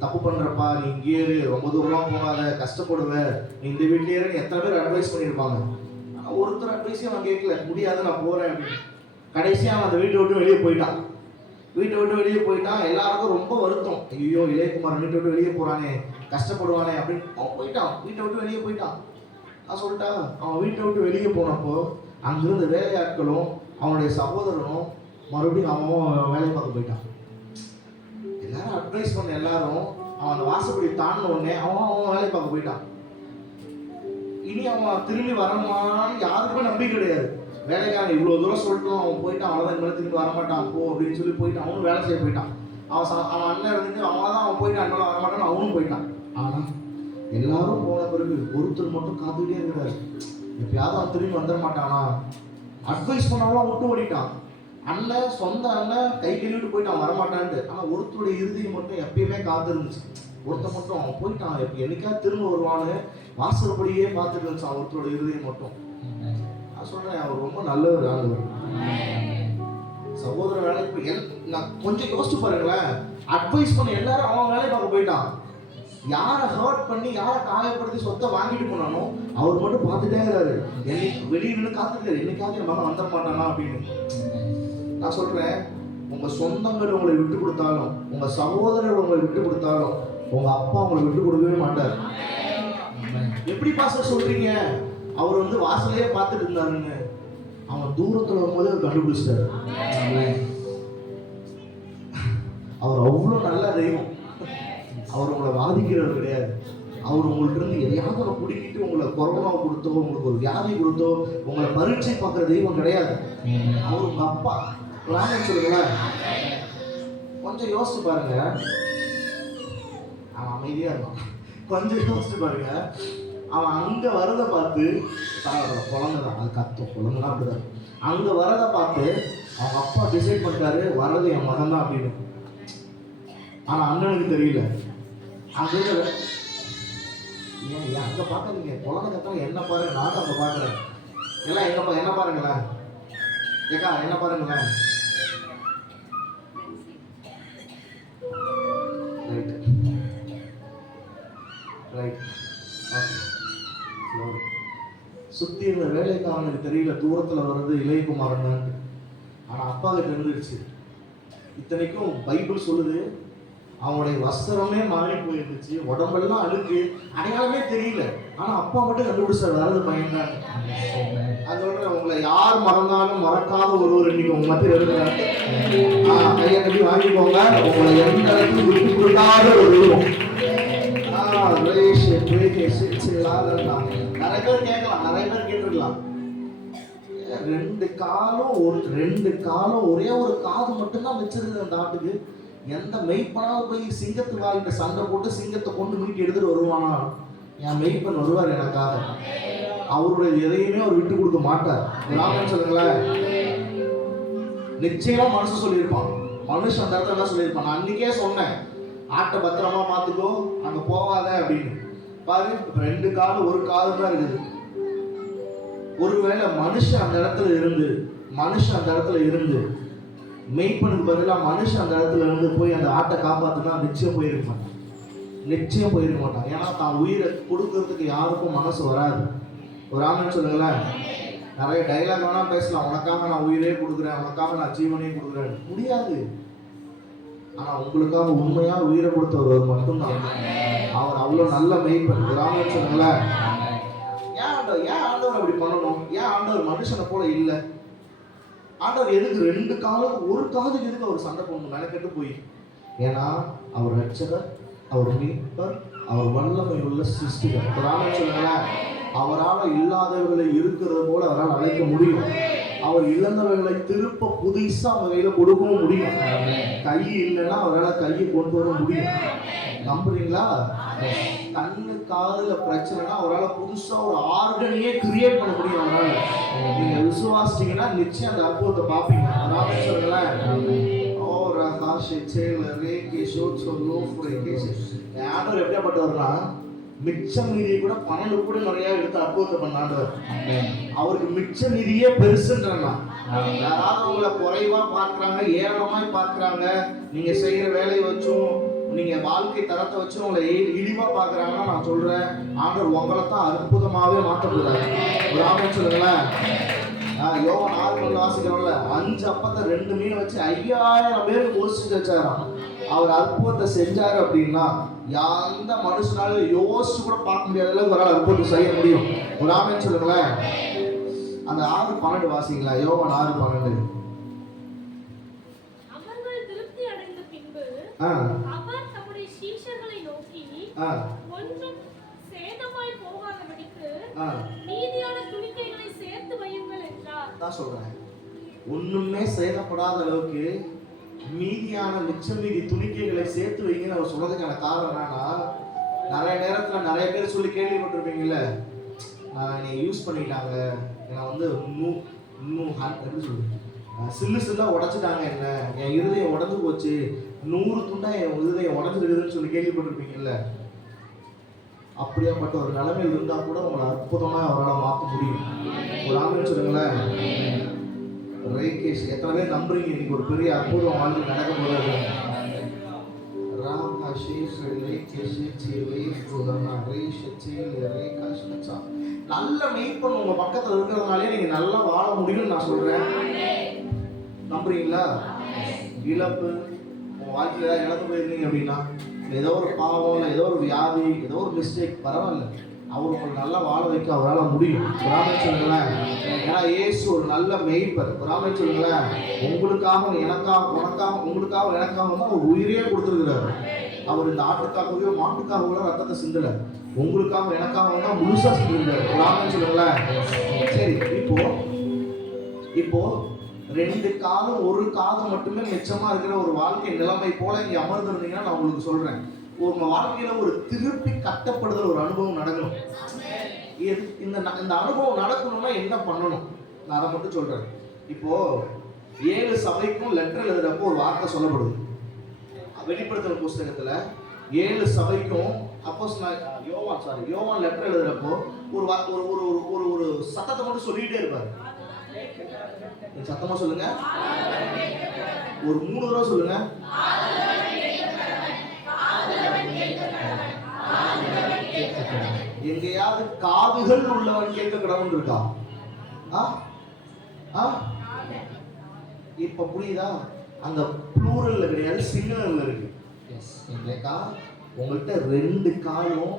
தப்பு பண்றப்பா, நீ இங்கே இரு, ரொம்ப தூரமா போகாத, கஷ்டப்படுவ, நீ இந்த வீட்லயே இரு, எத்தனை பேர் அட்வைஸ் பண்ணியிருப்பாங்க. ஆனா ஒருத்தர் அட்வைஸையும் அவன் கேட்கல, முடியாது நான் போறேன் அப்படின்னு. கடைசியா அவன் அந்த வீட்டை விட்டு வெளியே போயிட்டான். வீட்டை விட்டு வெளியே போயிட்டான். எல்லாருக்கும் ரொம்ப வருத்தம், ஐயோ இளையகுமாரன் வீட்டை விட்டு வெளியே போறானே, கஷ்டப்படுவானே அப்படின்னு. அவன் போயிட்டான், வீட்டை விட்டு வெளியே போயிட்டான். நான் சொல்லிட்டா, அவன் வீட்டை விட்டு வெளியே போனப்போ அங்கிருந்த வேலையாட்களும் அவனுடைய சகோதரனும் மறுபடியும் அவன் வேலையை பார்க்க போயிட்டான். எல்லாரும் அட்வைஸ் பண்ண எல்லாரும் அவன் அந்த வாசப்படி தாண்டின உடனே அவன் வேலையை பார்க்க போயிட்டான். இனி அவன் திரும்பி வரணுமான்னு யாருக்குமே நம்பிக்கை கிடையாது. வேலைக்காரன் இவ்வளோ தூரம் சொல்லிட்டோம், அவன் போயிட்டான், அவ்வளோதான், இந்த திரும்பி வரமாட்டான் போ அப்படின்னு சொல்லி போயிட்டான். அவனும் வேலை செய்ய போயிட்டான். அவன் அண்ணன் இருந்துட்டு அவன் அவன் போயிட்டான், அண்ணன் வரமாட்டான்னு அவனும் போயிட்டான். ஆனால் எல்லாரும் போன பிறகு ஒருத்தர் மட்டும் காத்துக்கிட்டே இருக்கிறாரு. எப்பயாவது அவன் திரும்பி வந்துட மாட்டானா? அட்வைஸ் பண்ணவெல்லாம் விட்டு ஓடிட்டான். அண்ணன், சொந்த அண்ணன் கை கழுவிட்டு போயிட்டான் வரமாட்டான்ட்டு. ஆனால் ஒருத்தருடைய இறுதியை மட்டும் எப்பயுமே காத்து இருந்துச்சு. ஒருத்தர் மட்டும் அவன் போயிட்டான், என்னைக்காவது திரும்ப வருவான்னு வாசல்படியே பார்த்துட்டு இருந்துச்சான் ஒருத்தரோட இறுதியை மட்டும். நான் சொல்றேன், அவர் ரொம்ப நல்லவர் ஆண்டவர். சகோதர வேலைக்கு நான் கொஞ்சம் யோசிச்சு பாருங்களேன். அட்வைஸ் பண்ண எல்லாரும் அவன் வேலையை பார்க்க போயிட்டான். யாரை ஹர்ட் பண்ணி, யாரை காயப்படுத்தி சொத்தை வாங்கிட்டு போனானோ அவர் மட்டும் பார்த்துட்டே இருக்கிறாரு. என்னைக்கு வெளியே நின்று காத்துட்டாரு, என்னைக்காவது என் மகன் வந்துட மாட்டானா அப்படின்னு. நான் சொல்றேன், உங்க சொந்தங்கள் உங்களை விட்டு கொடுத்தாலும், உங்க சகோதரர் உங்களை விட்டு கொடுத்தாலும், உங்க அப்பா உங்களை விட்டு கொடுக்கவே மாட்டார். எப்படி பாஸ்டர் சொல்றீங்க? அவர் வந்து வாசலையே பார்த்துட்டு இருந்தாருன்னு. அவன் தூரத்துல வரும்போது அவர் கண்டுபிடிச்சிட்டாரு. அவர் அவ்வளவு நல்ல தெய்வம். அவர் உங்களை வாதிக்கிறவர் கிடையாது. அவர் உங்கள்ட்ட இருந்து எதையாவது பிடிக்கிட்டு உங்களை கொரோனா கொடுத்தோ, உங்களுக்கு ஒரு வியாதி கொடுத்தோ, உங்களை பரீட்சை பார்க்குற தெய்வம் கிடையாது. அவர் உங்க அப்பா. சொல்லுங்களேன், கொஞ்சம் யோசிச்சு பாருங்க. அவன் அமைதியா இருந்தான். கொஞ்சம் யோசிச்சு பாருங்க. அவன் அங்க வரதை பார்த்து, குழந்தைதான் அது கத்தும், குழந்தைதான் அப்படிதான். அங்க வரதை பார்த்து அவங்க அப்பா டிசைட் பண்ணிட்டாரு, வர்றது என் மகன் தான் அப்படின்னு. ஆனா அண்ணனுக்கு தெரியல. அங்க ஏன் அங்க பாக்காதீங்க, குழந்தை கத்தாங்க, என்ன பாருங்க, நானும் அங்க பாக்குறேன். எல்லாம் என்ன பாருங்களேன், ஏக்கா என்ன பாருங்களேன். சுத்தி இருந்த வேலைக்காரனுக்கு தெரியல, தூரத்துல வர்றது இளையகுமாரன் தான். ஆனா அப்பா கிட்ட இருந்துருச்சு. இத்தனைக்கும் பைபிள் சொல்லுது, அவனுடைய வஸ்திரமே மாறி போயிருந்துச்சு, உடம்பெல்லாம் அழுக்கு, அடையாளமே தெரியல. ஆனா அப்பா மட்டும் கண்டுபிடிச்சார், வர்றது பையன் தான். அதோட உங்களை யார் மறந்தாலும் மறக்காத ஒருவர் இன்னைக்கு உங்க மத்தியில் இருக்கிறார். கையை கட்டி வாங்கிக்கோங்க. உங்களை எந்த இடத்துல விட்டு கொடுக்காத ஒரு தெய்வம். நிறைய பேர் கேட்கலாம், நிறைய பேர் கேட்டுருக்கலாம். ரெண்டு காலம் ஒரே ஒரு காது மட்டும்தான் வச்சிருக்கு அந்த ஆட்டுக்கு. எந்த மெய்ப்பனாலும் போய் சிங்கத்து வாயிட்ட சண்டை போட்டு சிங்கத்தை கொண்டு மீட்டு எடுத்துட்டு வருவானா? என் மெய்ப்பன் வருவார் எனக்காக. அவருடைய எதையுமே அவர் விட்டு கொடுக்க மாட்டார். சொல்லுங்களேன், நிச்சயமா மனுஷன் சொல்லியிருப்பான். மனுஷன் அந்த இடத்துல தான் சொல்லியிருப்பான். நான் அன்னைக்கே சொன்னேன், ஆட்டை பத்திரமா பார்த்துக்கோ, அங்க போகாத அப்படின்னு. பாரு, 2 காது 1 காது தான் இருக்குது. ஒருவேளை மனுஷன் அந்த இடத்துல இருந்து மெய்ப்பனுக்கு பதிலாக மனுஷன் அந்த இடத்துல இருந்து போய் அந்த ஆட்டை காப்பாத்துனா நிச்சயம் போயிருக்க மாட்டான். ஏன்னா தான் உயிரை கொடுக்கறதுக்கு யாருக்கும் மனசு வராது. ஒரு ஆமென் சொல்லுங்களேன். நிறைய டைலாக் வேணா பேசலாம், உனக்காக நான் உயிரே கொடுக்குறேன், உனக்காக நான் ஜீவனையும் கொடுக்குறேன், முடியாது. ஆனா உங்களுக்காக உண்மையா உயிரை கொடுத்தவர் மட்டும்தான். அவர் அவ்வளவு நல்ல மெய்ப்பன். ஒரு ஆமென் சொல்லுங்களேன். ஏன் ஆண்டவர் அப்படி பண்ணணும்? ஏன் ஆண்டவர் மனுஷனை போல இல்லை? ஆண்டவர் எதுக்கு ரெண்டு காலம் ஒரு காதுக்கு எதுக்கு அவர் சண்டை போடணும் மெனக்கெட்டு போய்? ஏன்னா அவர் ரட்சகர், அவர் மீட்பர், அவர் வல்லமை உள்ள சிருஷ்டிகர். ஒரு ஆள் சொல்லுங்களேன், அவரால் இல்லாதவர்களை இருக்கிறது போல அவரால் அழைக்க முடியும். அவர் இழந்தவர்களை திருப்ப புதுசா அவங்க கையில கொடுக்கவும் முடியும். கை இல்லைன்னா அவரால் கையை கொண்டு வர முடியும். நம்புறீங்களா? கண்ணு காதுல பிரச்சனைனா அவரால் புதுசா ஒரு ஆர்கனையே கிரியேட் பண்ண முடியும். அவரால் நீங்க விசுவாசிச்சீங்கன்னா நிச்சயம் அந்த அற்புதத்தை பார்ப்பீங்க. அதாவது சொல்லுங்களேன், ஆண்டவர் எப்படியாப்பட்டவர்னா மிச்ச மீதியை கூட 12 கூட நிறைய எடுத்து அற்புதத்தை பண்ண ஆண்டவர். அவருக்கு மிச்ச மீதியே பெருசுன்றா. யாராவது உங்களை குறைவா பார்க்கறாங்க, ஏளனமாய் பார்க்கறாங்க, நீங்க செய்யற வேலையை வச்சும் நீங்க வாழ்க்கை தரத்தை வச்சு உங்களை இழிவா பார்க்கறாங்கன்னா நான் சொல்றேன், ஆண்டவர் உங்களை தான் அற்புதமாவே மாற்ற போறாரு. ஒரு ஆமென் சொல்லுங்களேன். யோவான் 6 வாசிக்கிறோம்ல, 5 அப்பத்தை 2 மீனை வச்சு 5000 பேருக்கு போஷிச்சு வச்சாராம். அவர் அற்புதத்தை செஞ்சாரு அப்படின்னா எந்த மனுஷனாலும் யோசிச்சு கூட பார்க்க முடியாத அளவுக்கு ஒரு அற்புதத்தை செய்ய முடியும். ஒரு ஆமென் சொல்லுங்களேன். அந்த 6:12 வாசிங்களா? யோவான் 6:12. அவர்கள் திருப்தி அடைந்த பின்பு அவர் தம்முடைய சீஷர்களை நோக்கி, ஒன்றும் சேதமாய் போகாதபடிக்கு மீதியான துணிக்கைகளை சேர்த்து வையுங்கள் என்றார். நான் சொல்றேன், ஒண்ணுமே சேதப்படாத அளவுக்கு மீதியான மிச்சம் மீதி துணிக்கைகளை சேர்த்து வைங்கன்னு அவர் சொல்றதுக்கான காரணம் என்னன்னா, நிறைய நேரத்துல நிறைய பேர் சொல்லி கேள்விப்பட்டிருப்பீங்கல்ல, நான் என்னை யூஸ் பண்ணிட்டாங்க, நான் வந்து எப்படி சொல்றது, சில்லு சில்லா உடைச்சிட்டாங்க, என்ன என் இருதயம் உடஞ்சு போச்சு, 100 துண்டா என் இருதயம் உடஞ்சிருக்குதுன்னு சொல்லி கேள்விப்பட்டிருப்பீங்கல்ல. அப்படியாப்பட்ட ஒரு நிலைமையில் இருந்தா கூட உங்களை அற்புதமா அவரால் மாற்ற முடியும். ஒரு ஆமென் சொல்லுங்களேன். ரேகேஷ், எத்தனை பேர் நம்புறீங்க இன்னைக்கு ஒரு பெரிய அற்புதம் வாழ்க்கை நடக்க போறது? நல்ல மெய்ப்பன் உங்க பக்கத்துல இருக்கிறதுனாலே நீங்க நல்லா வாழ முடியும்னு நான் சொல்றேன். நம்புறீங்களா? இழப்பு உங்க வாழ்க்கையில இழந்து போயிருந்தீங்க அப்படின்னா, ஏதோ ஒரு பாவம், இல்லை ஏதோ ஒரு வியாதி, ஏதோ ஒரு மிஸ்டேக், பரவாயில்ல, அவர் உங்களுக்கு நல்லா வாழ வைக்க அவரால் முடியும். ஒரு ஆமென் சொல்லுங்களேன். ஏன்னா இயேசு ஒரு நல்ல மெய்ப்பர். ஒரு ஆமென் சொல்லுங்களேன். உங்களுக்காக எனக்காக உனக்காக உங்களுக்காக எனக்காக தான் அவர் உயிரையே கொடுத்துருக்கிறார். அவர் இந்த ஆட்டுக்காகவோ மாட்டுக்காகவோ ரத்தத்தை சிந்தல, உங்களுக்காக எனக்காக தான் முழுசா சிந்திருக்காரு. ஒரு ஆமென் சொல்லுங்களேன். சரி, இப்போ 2 காலும் 1 காது மட்டுமே மிச்சமா இருக்கிற ஒரு வாழ்க்கை நிலைமை போல இங்க அமர்ந்திருந்தீங்கன்னா நான் உங்களுக்கு சொல்றேன், உங்க வாழ்க்கையில ஒரு திருப்பி கட்டப்படுதல் ஒரு அனுபவம் நடக்கணும். இந்த அனுபவம் நடக்கணும்னா என்ன பண்ணணும் நான் அதை மட்டும் சொல்றேன். இப்போ 7 சபைக்கும் லெட்டர் எழுதுறப்போ ஒரு வார்த்தை சொல்லப்படுது. வெளிப்படுத்தல் புஸ்தகத்துல 7 சபைக்கும் யோவான் லெட்டர் எழுதுறப்போ ஒரு சத்தத்தை மட்டும் சொல்லிட்டே இருப்பாரு. சத்தமா சொல்லுங்க, ஒரு 3 தடவை சொல்லுங்க. எங்கேயாவது காதுகள் உள்ளவன் கேட்க கடவுள் இருக்கா? இப்ப புரியுதா? அந்த ப்ளூரல்ல கிடையாது, சிங்குலர்ல இருக்கு. உங்கள்கிட்ட 2 காலும்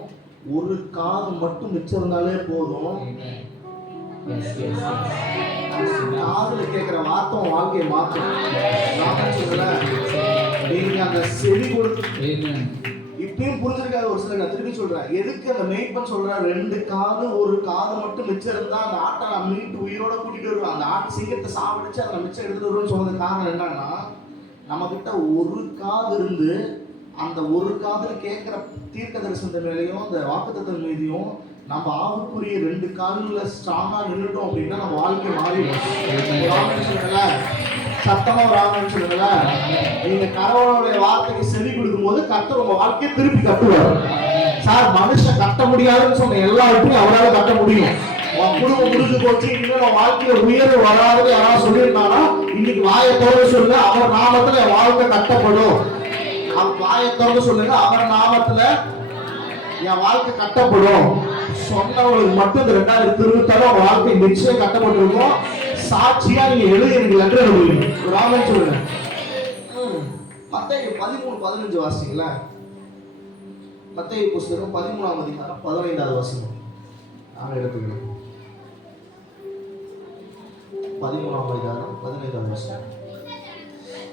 1 காது மட்டும் மிச்சம் இருந்தாலே போதும். காதுல கேட்கிற வார்த்தை வாழ்க்கையை மாற்றும். நீங்க அந்த செவி கொடுத்து இப்பயும் புரிஞ்சிருக்காது ஒரு சில. நான் திருப்பி சொல்றேன், எதுக்கு அந்த மெய்ப்பன் சொல்றேன், 2 காது 1 காது மட்டும் மிச்சம் இருந்தா அந்த ஆட்டை நான் மீட்டு உயிரோட கூட்டிட்டு வருவேன், அந்த ஆட்டு சிங்கத்தை சாப்பிடுச்சு அதை மிச்சம் எடுத்துட்டு வருவேன்னு சொன்னது காரணம் என்னன்னா, நம்ம கிட்ட 1 காது இருந்து அந்த 1 காதுல கேட்கிற தீர்க்க தரிசனத்தின் மேலேயும் அந்த வாக்குத்தத்தத்தின் மீதையும் நம்ம ஆவுக்குரிய 2 கால்ல ஸ்ட்ராங்கா நின்றுட்டோம் அப்படின்னா நம்ம வாழ்க்கை மாறிடும். சத்தமா ஒரு ஆமென் சொல்லுங்களா. நீங்க கடவுளுடைய வார்த்தைக்கு செவி கொடுக்கும் போது கர்த்தர் உங்க வாழ்க்கையை திருப்பி கட்டுவார். சார், மனுஷன் கட்ட முடியாதுன்னு சொன்ன எல்லாருக்கும் அவரால் கட்ட முடியும். உன் குடும்பம் முடிஞ்சு போச்சு, இனிமேல் உன் வாழ்க்கையில உயர்வு வராது யாராவது சொல்லியிருந்தானா இன்னைக்கு வாயை திறந்து சொல்லுங்க, அவர் நாமத்துல என் வாழ்க்கை கட்டப்படும். வாயை திறந்து சொல்லுங்க, அவர் நாமத்துல என் வாழ்க்கை கட்டப்படும். சொன்னவங்களுக்கு மட்டும் இந்த 2027 உங்க வாழ்க்கை நிச்சயம் கட்டப்பட்டிருக்கும். சாட்சியா நீங்க எழுதி எனக்கு லெட்டர் எழுதுவீங்க. ஒரு ஆமென் சொல்லுங்க. மத்தேயு 13:15 வாசிங்களா? மத்தேயு புஸ்தகம் 13ஆம் அதிகாரம் 15வது வசனம். நான் எடுத்துக்கிறேன். 13ஆம் அதிகாரம் 15ஆம் வசனம்.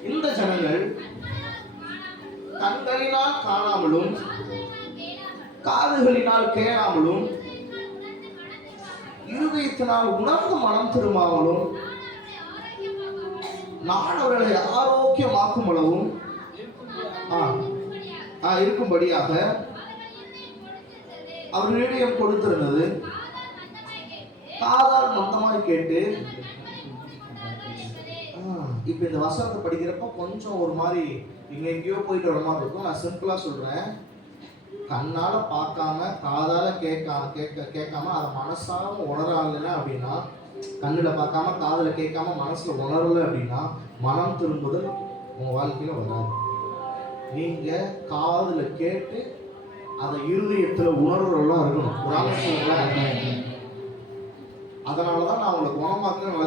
இந்த ஜனங்கள் கண்களினால் காணாமலும் காதுகளினால் கேளாமலும் இருதயத்தினால் உணர்ந்து மனம் திரும்பாமலும் நான் அவர்களை ஆரோக்கியமாக்கும் அளவும் இருக்கும்படியாக அவர்களிடம் கொடுத்திருந்தது. காதால் மந்தமாய் கேட்டு. இப்ப இந்த வசனத்தை படிக்கிறப்ப கொஞ்சம் ஒரு மாதிரி இங்க எங்கேயோ போயிட்டு வர மாதிரி இருக்கும். நான் சிம்பிளா சொல்றேன். கண்ணால பார்க்காம காதால கேட்காம அதை மனசால உணரல அப்படின்னா, கண்ணுல பார்க்காம காதுல கேட்காம மனசுல உணரல அப்படின்னா மனம் திரும்புதல் உங்க வாழ்க்கையில வராது. நீங்க காதுல கேட்டு அதை இருதயத்துல உணர்வுலாம் இருக்கணும். அதனாலதான் நான் உங்களை குணமாக்குறேன்.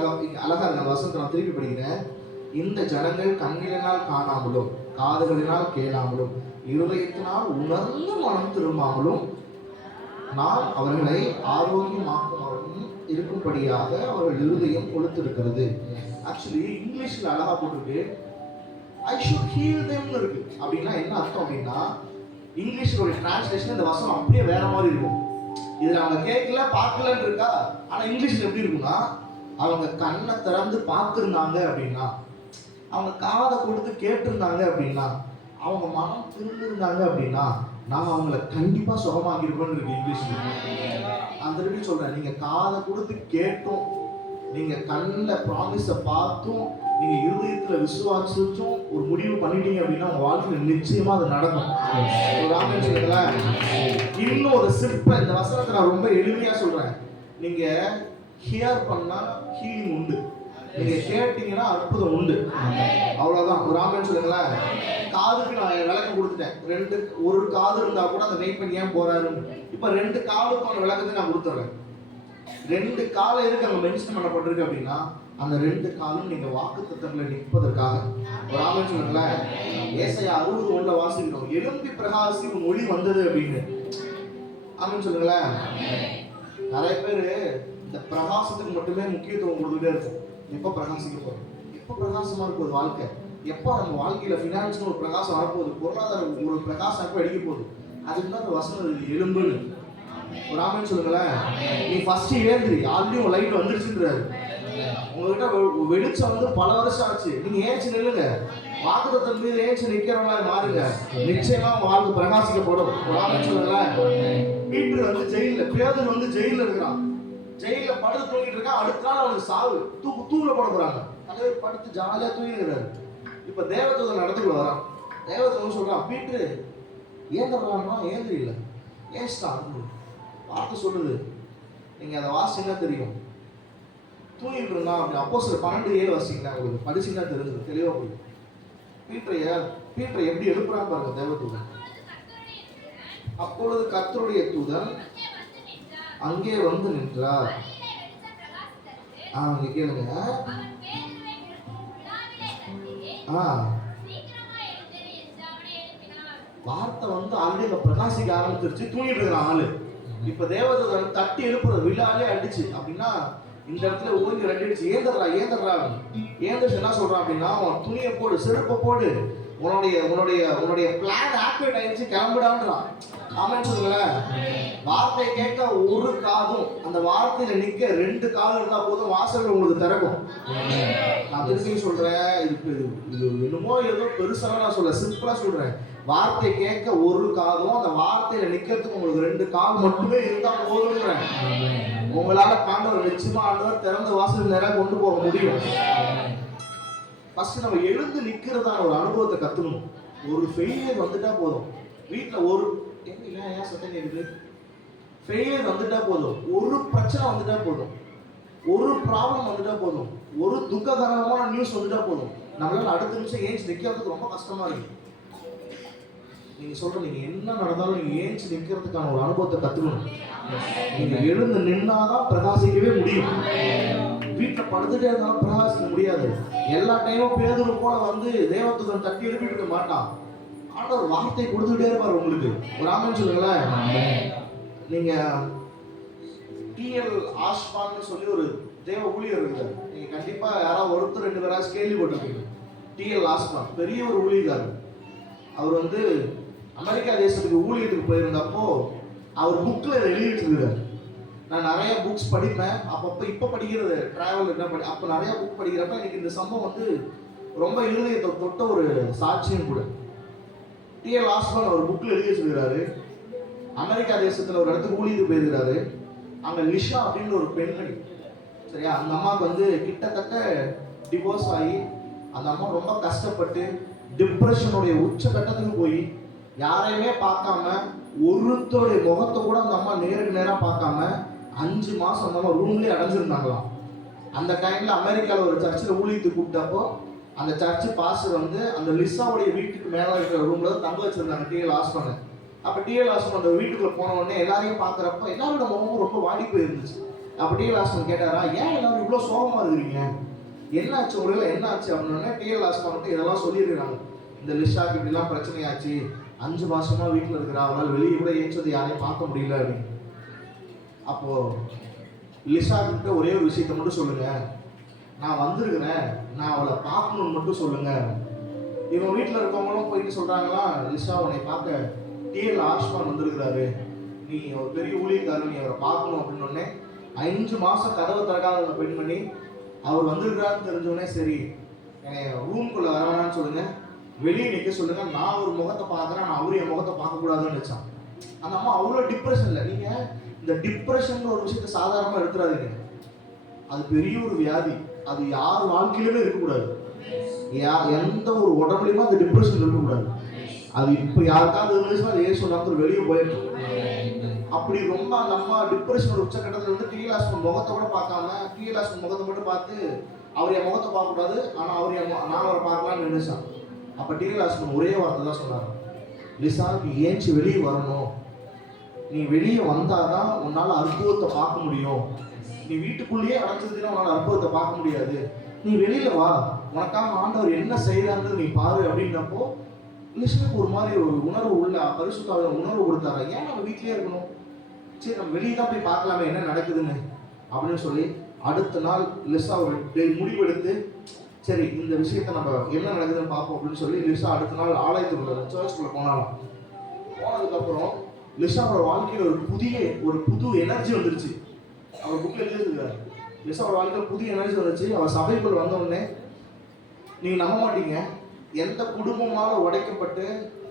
அழகா இருக்க வசனத்தை நான் திருப்பி படிக்கிறேன். இந்த ஜனங்கள் கண்களினால் காணாமலும் காதுகளினால் கேளாமலும் இருதயத்தினால் உணர்ந்து மனம் திரும்பாமலும் நான் அவர்களை ஆரோக்கியமாக்கும் இருக்கும்படியாக அவர்கள் இருதயம் கொளுத்திருக்கிறது. ஆக்சுவலி இங்கிலீஷ்ல அழகா போட்டிருக்கு I should heal them இருக்கு. அப்படின்னா என்ன அர்த்தம் அப்படின்னா, இங்கிலீஷ்ல ஒரு டிரான்ஸ்லேஷன் இந்த வசனம் அப்படியே வேற மாதிரி இருக்கும். இதுல அவங்க கேட்கல பார்க்கலன்னு இருக்கா, ஆனா இங்கிலீஷ்ல எப்படி இருக்கும்னா, அவங்க கண்ணை திறந்து பார்த்துருந்தாங்க அப்படின்னா, அவங்க காதை கொடுத்து கேட்டிருந்தாங்க அப்படின்னா, அவங்க மனம் திருந்திருந்தாங்க அப்படின்னா, நான் அவங்கள கண்டிப்பா சுகமாக்கிருப்போம்னு இருக்கு இங்கிலீஷ்ல. நான் திருப்பி சொல்றேன், நீங்க காதை கொடுத்து கேட்டும், நீங்க கண்ணில் ப்ராமிஸை பார்த்தும், நீங்க இருதயத்துல விசுவாசிச்சும் ஒரு முடிவு பண்ணிட்டீங்க அப்படின்னா உங்க வாழ்க்கையில நிச்சயமா அது நடக்கும். இன்னும் ஒரு சிற்ப இந்த வசனத்தை நான் ரொம்ப எளிமையா சொல்றேன். நீங்க ஹியர் பண்ணா ஹீலிங் உண்டு, நீங்க கேட்டீங்கன்னா அற்புதம் உண்டு. அவ்வளவுதான். ஒரு ஆமென் சொல்லுங்களேன். காதுக்கு நான் விளக்கம் கொடுத்துட்டேன். ஒரு காது இருந்தா கூட அந்த வெயிட் பண்ணி ஏன் போறாருன்னு. இப்ப 2 காதுக்கான விளக்கத்தை நான் கொடுத்துறேன். 2 காலம் இருக்கு அங்க மென்ஷன் பண்ணப்பட்டிருக்கு அப்படின்னா, அந்த 2 காலம் நீங்க வாக்குத்தத்தங்களை நிற்பதற்காக. ஒரு ஆமென் சொல்லுங்களேன். ஏசாயா 60:1 வாசிக்கிறோம். எழும்பி பிரகாசி உன் ஒளி வந்தது அப்படின்னு. ஆமென் சொல்லுங்களேன். நிறைய பேர் இந்த பிரகாசத்துக்கு மட்டுமே முக்கியத்துவம் கொடுத்துட்டே இருக்கும். எப்ப பிரகாசிக்க போறோம், எப்ப பிரகாசமா இருக்கும் வாழ்க்கை, எப்ப நம்ம வாழ்க்கையில பினான்ஸ்னு ஒரு பிரகாசம் வரப்போகுது, பொருளாதாரம் ஒரு பிரகாசம் எப்ப அடிக்க போகுது, அதுக்கு தான் ஒரு வசனம் இருக்கு, எலும்புன்னு. ஒரு ஆமென் சொல்லுங்களேன். நீ ஃபர்ஸ்ட் ஏந்திரி, ஆல்ரெடி உங்க லைட் வந்துருச்சுன்றாரு. உங்ககிட்ட வெளிச்சம் வந்து பல வருஷம் ஆச்சு, நீங்க ஏஞ்சி நில்லுங்க. வாக்குத்தத்தத்தின் மீது ஏஞ்சி நிக்கிறவங்களா மாறுங்க. நிச்சயமா உங்க வாழ்க்கை பிரகாசிக்கப்படும். ஒரு ஆமென் சொல்லுங்களேன். பீட்டர் வந்து ஜெயில, பேதுரு வந்து ஜெயில இருக்கிறான். ஜெயில படுத்து தூங்கிட்டு இருக்கான். அடுத்த நாள் அவனுக்கு சாவு, தூக்குல போட போறாங்க. தலைவர் படுத்து ஜாலியா தூங்கிடுறாரு. இப்ப தேவதூதன் நடத்துக்குள்ள வரான். தேவதூதன் சொல்றான், பீட்டரு ஏந்திரலாம்னா ஏந்திரி இல்லை, ஏன்ஸ்டான் வார்த்தை சொல்லுது. நீங்க அதை வாசிங்கன்னா தெரியும். தூங்கிட்டு இருந்தான் அப்படி. அப்போஸ்தலர் 12:7 வாசிக்கலாம், உங்களுக்கு படிச்சுன்னா தெரிஞ்சது தெளிவா போயிடும். பீட்டரை எப்படி எழுப்புறான்னு பாருங்க தேவதூதன். அப்பொழுது கர்த்தருடைய தூதன் அங்கே வந்து நின்றார். அங்க கேளுங்க. வார்த்தை வந்து ஆல்ரெடி பிரகாசிக்க ஆரம்பிச்சிருச்சு. தூங்கிட்டு இருக்கிற ஆளு இப்ப தேவதூதன் தட்டி எழுப்புற விழாலே அடிச்சு அப்படின்னா, இந்த இடத்துல ஓங்கி ரெண்டிடுச்சு. ஏந்தர்றா ஏந்தர்ஸ் என்ன சொல்றான் அப்படின்னா, அவன் துணியை போடு, செருப்பை போடு, உன்னுடைய பிளான் ஆக்டிவேட் ஆயிடுச்சு, கிளம்பிடான்றான். ஆமென் சொல்லுங்களேன். வார்த்தையை கேட்க ஒரு காதும், அந்த வார்த்தையில நிக்க 2 காதும் இருந்தா போதும், வாசல்கள் உங்களுக்கு திறக்கும். நான் திருப்பி சொல்றேன், இது என்னமோ ஏதோ பெருசா நான் சொல்ல, சிம்பிளா சொல்றேன். வார்த்தை கேட்க ஒரு காதும், அந்த வார்த்தையில நிக்கிறதுக்கு உங்களுக்கு 2 காது மட்டுமே இருந்தா போதும்ன்றேன். உங்களால காண்டவர் நிச்சயமா ஆண்டவர் திறந்த வாசல் நேரம் கொண்டு போக முடியும். ஃபர்ஸ்ட் நம்ம எழுந்து நிக்கிறதான ஒரு அனுபவத்தை கத்துக்கணும். ஒரு ஃபெயிலியர் வந்துட்டா போதும். வீட்டுல ஒரு ஏன் சத்தம் கேக்குது, ஃபெயிலியர் வந்துட்டா போதும், ஒரு பிரச்சனை வந்துட்டா போதும், ஒரு ப்ராப்ளம் வந்துட்டா போதும், ஒரு துக்ககரமான நியூஸ் வந்துட்டா போதும், நம்மளால அடுத்த நிமிஷம் ஏஞ்சி நிக்கிறதுக்கு ரொம்ப கஷ்டமா இருக்கு. நீங்க சொல்ற நீங்க என்ன நடந்தாலும் நீங்க ஏஞ்சி நிக்கிறதுக்கான ஒரு அனுபவத்தை கத்துக்கணும். நீங்க எழுந்து நின்னாதான் பிரகாசிக்கவே முடியும். வீட்டுல படுத்துட்டே இருந்தாலும் பிரகாசிக்க முடியாது. எல்லா டைமும் பேதுரு போல வந்து தேவதூதன் தட்டி எழுப்பிட்டு இருக்க மாட்டான். ஆண்டவர் வார்த்தை கொடுத்துட்டே இருப்பாரு உங்களுக்கு. ஒரு ஆமென் சொல்லுங்களேன். நீங்க டிஎல் ஆஷ்பான்னு சொல்லி ஒரு தேவ ஊழியர் இருக்கிறார். நீங்க கண்டிப்பா யாராவது ஒருத்தர் 2 பேராச்சும் கேள்விப்பட்டிருப்பீங்க. டிஎல் ஆஸ்பான் பெரிய ஒரு ஊழியக்காரர். அவர் வந்து அமெரிக்கா தேசத்துக்கு ஊழியத்துக்கு போயிருந்தப்போ அவர் புக்ல எழுதிட்டு இருக்கிறார். நான் நிறைய புக்ஸ் படிப்பேன். அப்பப்போ இப்போ படிக்கிறது டிராவல் என்ன படி அப்போ நிறைய புக் படிக்கிறப்ப எனக்கு இந்த சம்பவம் வந்து ரொம்ப இருதயத்தை தொட்ட ஒரு சாட்சியம் கூட. டிஎல் ஆஸ்பான் அவர் புக்கில் எழுதி வச்சிருக்கிறாரு. அமெரிக்கா தேசத்தில் ஒரு இடத்துக்கு ஊழியத்துக்கு போயிருக்கிறாரு. அங்கே லிஷா அப்படின்ற ஒரு பெண்மணி, சரியா, அந்த அம்மாவுக்கு வந்து கிட்டத்தட்ட டிவோர்ஸ் ஆகி அந்த அம்மா ரொம்ப கஷ்டப்பட்டு டிப்ரெஷனுடைய உச்சகட்டத்துக்கு போய் யாரையுமே பார்க்காம ஒருத்தருடைய முகத்தை கூட அந்த அம்மா நேருக்கு நேராக பார்க்காம 5 மாசம் அந்த அம்மா ரூம்லேயே அடைஞ்சிருந்தாங்களாம். அந்த டைம்ல அமெரிக்காவில் ஒரு சர்ச்சில் ஊழியத்துக்கு கூப்பிட்டப்போ அந்த சர்ச்சு பாஸ்டர் வந்து அந்த லிசாவுடைய வீட்டுக்கு மேலே இருக்கிற ரூம்ல தான் தங்க வச்சிருந்தாங்க டிஎல் ஆஸ்பான். அப்போ டிஎல் ஆஸ்பான் அந்த வீட்டுக்குள்ள போன உடனே எல்லாரையும் பார்க்குறப்ப எல்லாரோட முகமும் ரொம்ப வாடி போயிருந்துச்சு. அப்போ டிஎல் ஆஸ்பான் கேட்டாரா, ஏன் எல்லாரும் இவ்வளோ சோகமா இருக்கிறீங்க, என்னாச்சு உங்களுக்கு, என்னாச்சு அப்படின்னே டிஎல் ஆஸ்பான் வந்து இதெல்லாம் சொல்லியிருக்கிறாங்க. இந்த லிஷாக்கு இப்படிலாம் பிரச்சனையாச்சு, 5 மாசமா வீட்டில் இருக்கிறா, அவனால் வெளியே கூட ஏற்றது யாரையும் பார்க்க முடியல அப்படின்னு. அப்போ லிஷா கிட்ட ஒரே ஒரு விஷயத்த மட்டும் சொல்லுங்க, நான் வந்திருக்கிறேன், நான் அவளை பார்க்கணும்னு மட்டும் சொல்லுங்க. இவங்க வீட்டில் இருக்கவங்களும் போயிட்டு சொல்றாங்களா, லிஷா உன்னை பார்க்க டிஎல் ஆஸ்பான் வந்திருக்கிறாரு, நீ ஒரு பெரிய ஊழியக்காரர், நீ அவரை பார்க்கணும் அப்படின்னு. 5 மாசம் கதவை திறக்காத அந்த பெண்மணி அவர் வந்திருக்கிறான்னு தெரிஞ்சோடனே சரி ரூம்குள்ள வர வேணான்னு சொல்லுங்க, வெளியே நிற்க சொல்லுங்க, நான் ஒரு முகத்தை பார்க்குறேன், நான் அவரு என் முகத்தை பார்க்கக்கூடாதுன்னு நினைச்சான். அந்த அம்மா அவ்வளோ டிப்ரெஷன்ல. நீங்க இந்த டிப்ரெஷன் ஒரு விஷயத்தை சாதாரணமாக எடுத்துறாதீங்க. அது பெரிய ஒரு வியாதி. அது யார் வாழ்க்கையிலுமே இருக்கக்கூடாது. எந்த ஒரு உடம்புலையுமே அந்த டிப்ரெஷன் இருக்கக்கூடாது. அது இப்போ யாருக்காவது இருந்துச்சுன்னா அது ஏன் சொன்னாலும் வெளியே போயிட்டு அப்படி ரொம்ப அந்த அம்மா டிப்ரெஷனோட உச்சக்கட்டத்தில் வந்து டிஎல் ஆஸ்பான் முகத்தை கூட பார்க்காம டிஎல் ஆஸ்பான் முகத்தை மட்டும் பார்த்து அவர் என் முகத்தை பார்க்கக்கூடாது, ஆனால் அவர் நான் அவரை பார்க்கலான்னு நினைச்சான். அப்போ டிஎல் ஆஸ்பான் ஒரே வார்த்தை தான் சொன்னார், லிசா நீ ஏஞ்சி வெளியே வரணும், நீ வெளியே வந்தாதான் உன்னால் அற்புதத்தை பார்க்க முடியும், நீ வீட்டுக்குள்ளேயே அடைஞ்சிருந்தீங்கன்னா உன்னால் அற்புதத்தை பார்க்க முடியாது, நீ வெளியில வா, உனக்காக ஆண்டவர் என்ன செய்யறான்னு நீ பாரு அப்படின்னப்போ லிஷாவுக்கு ஒரு மாதிரி ஒரு உணர்வு உள்ள பரிசுத்த உணர்வு கொடுத்தாரு. ஏன் நம்ம வீட்லயே இருக்கணும், சரி நம்ம வெளியே தான் போய் பார்க்கலாமே என்ன நடக்குதுன்னு அப்படின்னு சொல்லி அடுத்த நாள் லிஷா ஒரு முடிவெடுத்து சரி இந்த விஷயத்த நம்ம என்ன நடக்குதுன்னு பார்ப்போம் அப்படின்னு சொல்லி லிஷா அடுத்த நாள் ஆலயத்துக்குள்ள சர்ச்சுக்குள்ள போனாலும். போனதுக்கப்புறம் லிஷாவோட வாழ்க்கையில் ஒரு புது எனர்ஜி வந்துருச்சு. அவர் புக்கில் எழுதியிருக்காரு, லிஷாவோட வாழ்க்கையில் புது எனர்ஜி வந்துச்சு. அவர் சபைக்குள்ள வந்த உடனே நீங்க நம்ப மாட்டீங்க, எந்த குடும்பமால உடைக்கப்பட்டு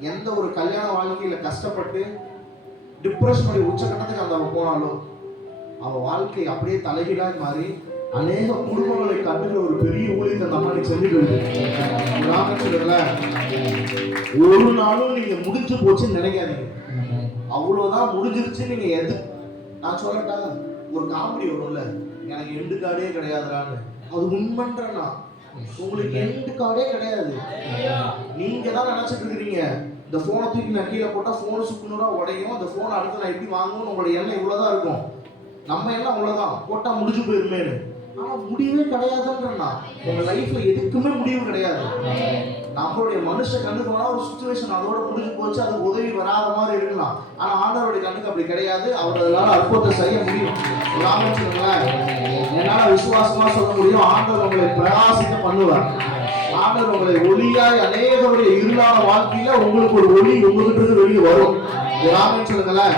எந்த ஒரு கல்யாண வாழ்க்கையில கஷ்டப்பட்டு டிப்ரெஷனுடைய உச்சகட்டத்துக்கு அந்த அவன் போனாலும் அவன் வாழ்க்கை அப்படியே தலைகீழாக மாறி அநேக குடும்பங்களை கட்டுகிற ஒரு பெரிய ஊழியத்தை அந்த அம்மா செஞ்சுட்டு ஒரு நாளும் நீங்க முடிஞ்சு போச்சுன்னு நினைக்காதீங்க. அவ்வளவுதான் முடிஞ்சிருச்சு. நீங்க எது நான் சொல்லட்டா, ஒரு காமெடி வரும்ல, எனக்கு எண்டு கார்டே கிடையாதுறான்னு, அது உண்மைன்றா உங்களுக்கு எண்டு கார்டே கிடையாது. நீங்க தான் நினைச்சிட்டு இருக்கிறீங்க இந்த போனை தூக்கி நான் கீழே போட்டா போன் சுக்குநூறா உடையும், அந்த போனை அடுத்து நான் எப்படி வாங்கணும், உங்களோட எண்ணம் இவ்வளவுதான் இருக்கும், நம்ம எண்ணம் அவ்வளவுதான், போட்டா முடிஞ்சு போயிருமேனு. ஆனா முடியவே கிடையாதுன்றா. உங்க லைஃப்ல எதுக்குமே முடிவு கிடையாது. நம்மளுடைய மனுஷ கண்ணுக்கு போனா ஒரு சுச்சுவேஷன் அதோட முடிஞ்சு போச்சு, அது உதவி வராத மாதிரி இருக்கலாம். ஆனா ஆண்டவருடைய கண்ணுக்கு அப்படி கிடையாது. அவர் அதனால அற்புதத்தை செய்ய முடியும். என்னால விசுவாசமா சொல்ல முடியும், ஆண்டவர் உங்களை பிரகாசிக்க பண்ணுவார். ஆண்டவர் உங்களை ஒளியாய் அநேகருடைய இருளான வாழ்க்கையில உங்களுக்கு ஒரு ஒளி உங்ககிட்ட இருந்து வெளியே வரும். சொல்லுங்களேன்.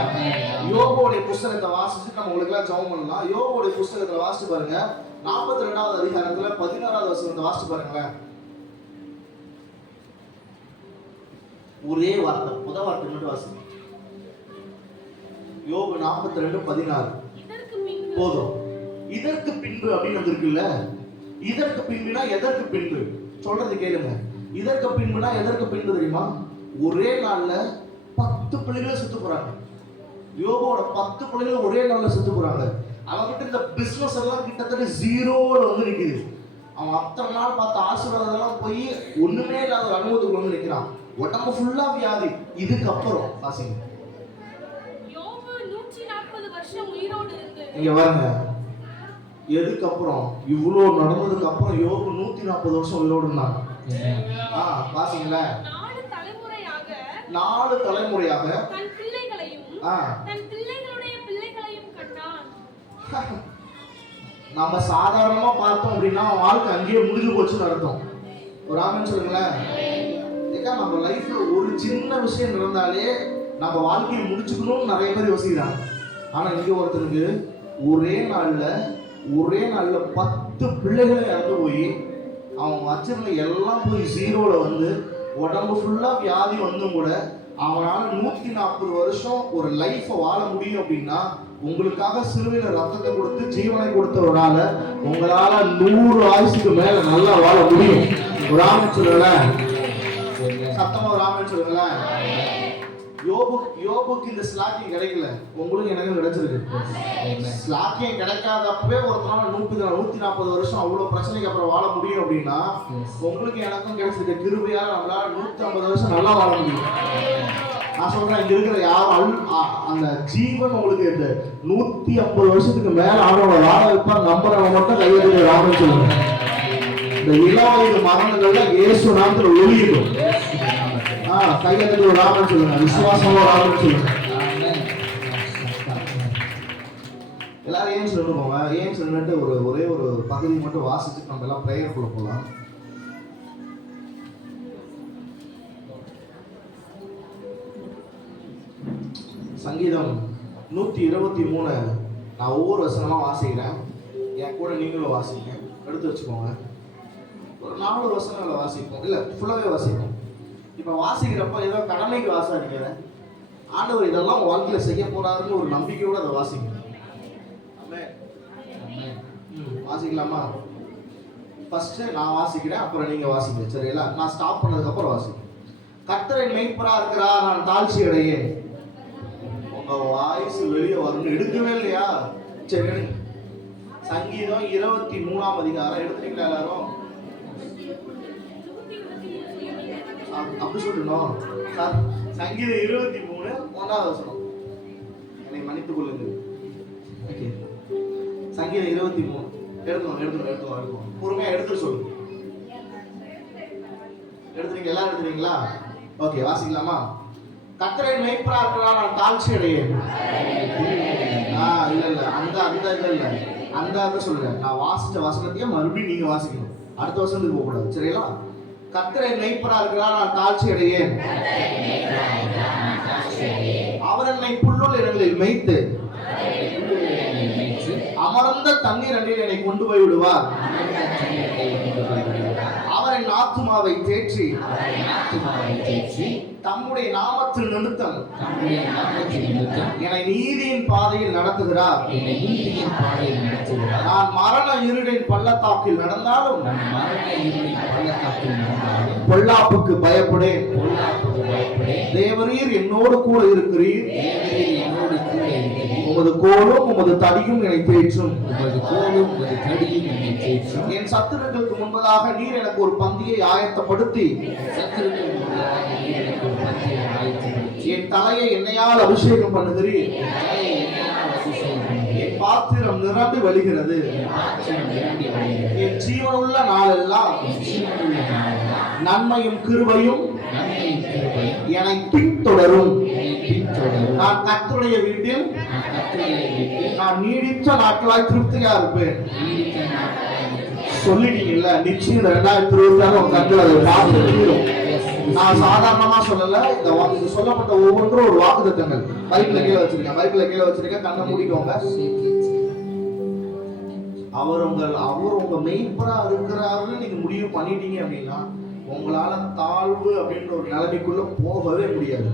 யோபுடைய புஸ்தகத்தை வாசிச்சு நம்ம உங்களுக்கு எல்லாம் ஜெபம் பண்ணலாம். யோபுடைய புஸ்தகத்தை வாசிச்சு பாருங்க, 42வது அதிகாரத்துல 16வது வசனத்தை வாசிச்சு பாருங்களேன். ஒரே வார்த்தை, முதல் வார்த்தை மட்டும் வாசிங்க. யோபு 42:16 போதும். இதற்கு பின்பு அப்படின்னு வந்திருக்குல்ல, இதற்கு பின்புனா எதற்கு பின்பு சொல்றது கேளுங்க. இதற்கு பின்புனா எதற்கு பின்பு தெரியுமா? ஒரே நாள்ல 10 பிள்ளைகள் செத்து போறாங்க. யோபோட 10 பிள்ளைகள் ஒரே நாள்ல செத்து போறாங்க. அவன்கிட்ட இந்த பிசினஸ் எல்லாம் கிட்டத்தட்ட ஜீரோல வந்து நிக்குது. அவன் அத்தனை நாள் பார்த்த ஆசீர்வாதம் எல்லாம் போய் ஒண்ணுமே இல்லாத ஒரு அனுபவத்துக்கு வந்து நிக்கிறான். உடம்பு ஃபுல்லா வியாதி. இதுக்கப்புறம் பாசிங்க, யோபு 140 வருஷம் உயிரோடு இருந்து இங்க பாருங்க, எதுக்கப்புறம் இவ்வளவு நடந்ததுக்கு அப்புறம் யோபு 140 வருஷம் உயிரோடு இருந்தாங்க. பாசிங்களா, 4 தலைமுறையாக தன் பிள்ளைகளையும் தன் பிள்ளைகளுடைய பிள்ளைகளையும் கண்டான். நம்ம சாதாரணமா பார்த்தோம் அப்படின்னா வாழ்க்கை அங்கேயே முடிஞ்சு போச்சுன்னு அர்த்தம். ஒரு ஆமென் சொல்லுங்களேன். ஏக்கா நம்ம லைஃப்ல ஒரு சின்ன விஷயம் நடந்தாலே நம்ம வாழ்க்கையை முடிச்சுக்கணும்னு நிறைய பேர் யோசிக்கிறாங்க. ஆனா இங்க ஒருத்தருக்கு ஒரே நாள்ல 10 பிள்ளைகளை இறந்து போய் அவங்க வச்சிருந்த எல்லாம் போய் ஜீரோல வந்து உடம்பு ஃபுல்லா வியாதி வந்தும் கூட அவனால 140 வருஷம் ஒரு லைஃபை வாழ முடியும் அப்படின்னா, உங்களுக்காக சிலுவையில ரத்தத்தை கொடுத்து ஜீவனை கொடுத்தவரால உங்களால 100 ஆயுசுக்கு மேல நல்லா வாழ முடியும். ஒரு ஆமென் சொல்லுங்களேன். சத்தமா ஒரு ஆமென் சொல்லுங்களேன். யோபுக்கு இந்த ஸ்லாக்கியம் கிடைக்கல, உங்களுக்கு எனக்கு கிடைச்சிருக்கு. ஸ்லாக்கியம் கிடைக்காதப்பவே ஒருத்தனால 140 வருஷம் அவ்வளவு பிரச்சனைக்கு அப்புறம் வாழ முடியும் அப்படின்னா, உங்களுக்கு எனக்கும் கிடைச்சிருக்க கிருபையால நம்மளால 150 வருஷம் நல்லா வாழ முடியும். நான் சொல்றேன், இங்க இருக்கிற யாரும் அந்த ஜீவன் உங்களுக்கு இந்த 150 வருஷத்துக்கு மேல ஆனவங்க வாழ வைப்பார் நம்புறவங்க மட்டும் கையெழுத்து ராமன் சொல்லுங்க. இந்த இளவயது மரணங்கள்ல இயேசு நாமத்துல ஒளியிடும். கையெழுத்து ராமன் சொல்லுங்க. விசுவாசமா ராமன் சொல்லுங்க. எல்லாரும் ஏன் சொல்லுவோங்க. ஏன் சொல்லிட்டு ஒரே ஒரு பகுதி மட்டும் வாசிச்சுட்டு நம்ம எல்லாம் பிரேயருக்குள்ள போகலாம். சங்கீதம் 123 நான் ஒவ்வொரு வசனமா வாசிக்கிறேன். என் கூட நீங்களும் வாசிங்க, எடுத்து வச்சுக்கோங்க. ஒரு 4 வசனங்களை வாசிப்போம், இல்லை ஃபுல்லாகவே வாசிப்போம். இப்போ வாசிக்கிறப்ப ஏதோ கடமைக்கு வாசாதிக்கிற ஆண்டவர் இதெல்லாம் வாழ்க்கையில செய்ய போறாருன்னு ஒரு நம்பிக்கையோட அதை வாசிங்க. வாசிக்கலாமா? ஃபர்ஸ்ட் நான் வாசிக்கிறேன், அப்புறம் நீங்க வாசிங்க, சரிங்களா? நான் ஸ்டாப் பண்ணதுக்கு அப்புறம் வாசிங்க. கர்த்தரை மெய்ப்பரா இருக்கிறார், நான் தாழ்ச்சி அடையேன். உங்க வாய்ஸ் வெளியே வரணும். எடுக்கவே இல்லையா? சரி, சங்கீதம் 23ஆம் அதிகாரம் எடுத்துட்டீங்களா எல்லாரும்? அப்படி சொல்லணும். சங்கீதம் 23 1ஆவது வசனம். என்னை மன்னித்துக் கொள்ளுங்கள். ஓகே, சங்கீதம் 23 எடுத்துக்கோங்க. பொறுமையா எடுத்து சொல்லுங்க. எடுத்துறீங்க? எல்லாரும் எடுத்துறீங்களா? ஓகே, வாசிக்கலாமா? கர்த்தரை மெய்ப்பரா இருக்கிறார், நான் தாழ்ச்சி அடையேன். இல்ல அந்த சொல்லுங்க. நான் வாசிச்ச வசனத்தையே மறுபடியும் நீங்க வாசிக்கணும். அடுத்த வசனத்துக்கு போக கூடாது, சரிங்களா? கர்த்தரை மெய்ப்பரா இருக்கிறார், நான் தாழ்ச்சி அடையேன். அவர் என்னை புல்லுள்ள இடங்களில் மேய்த்து அமர்ந்த தண்ணீர் அண்டில் என்னை கொண்டு போய் விடுவார். அவர் என் ஆத்துமாவை தேற்றி தம்முடைய நாமத்தின் நிமித்தம் என்னை நீதியின் பாதையில் நடத்துகிறார். நான் மரண இருளின் பள்ளத்தாக்கில் நடந்தாலும் பொல்லாப்புக்கு பயப்படேன். தேவரீர் என்னோடு கூட இருக்கிறீர். உமது கோலும் உமது தடியும் என்னை தேற்றும். என் சத்துருக்களுக்கு முன்பதாக நீர் எனக்கு ஒரு பந்தியை ஆயத்தப்படுத்தி என் தலையை எண்ணெயால் அபிஷேகம் பண்ணுகிறீர். என் பாத்திரம் நிரம்பி வழிகிறது. என் ஜீவனுள்ள நாளெல்லாம் நன்மையும் கிருபையும் என்னை பின்தொடரும். நான் கர்த்தருடைய வீட்டில் நான் நீடித்த நாட்களாய் திருப்தியா இருப்பேன். சொல்லிட்டீங்கல்ல, நிச்சயம் 2026 உங்க கண்கள் அதை பார்த்து தீரும். நான் சாதாரணமா சொல்லல, இந்த சொல்லப்பட்ட ஒவ்வொன்றும் ஒரு வாக்குத்தத்தங்கள். பைபிள்ல கீழே வச்சிருக்கேன், கண்ணை மூடிக்கோங்க. அவர் உங்க மெய்ப்பரா இருக்கிறாருன்னு நீங்க முடிவு பண்ணிட்டீங்க அப்படின்னா, உங்களால தாழ்வு அப்படின்ற ஒரு நிலைமைக்குள்ள போகவே முடியாது.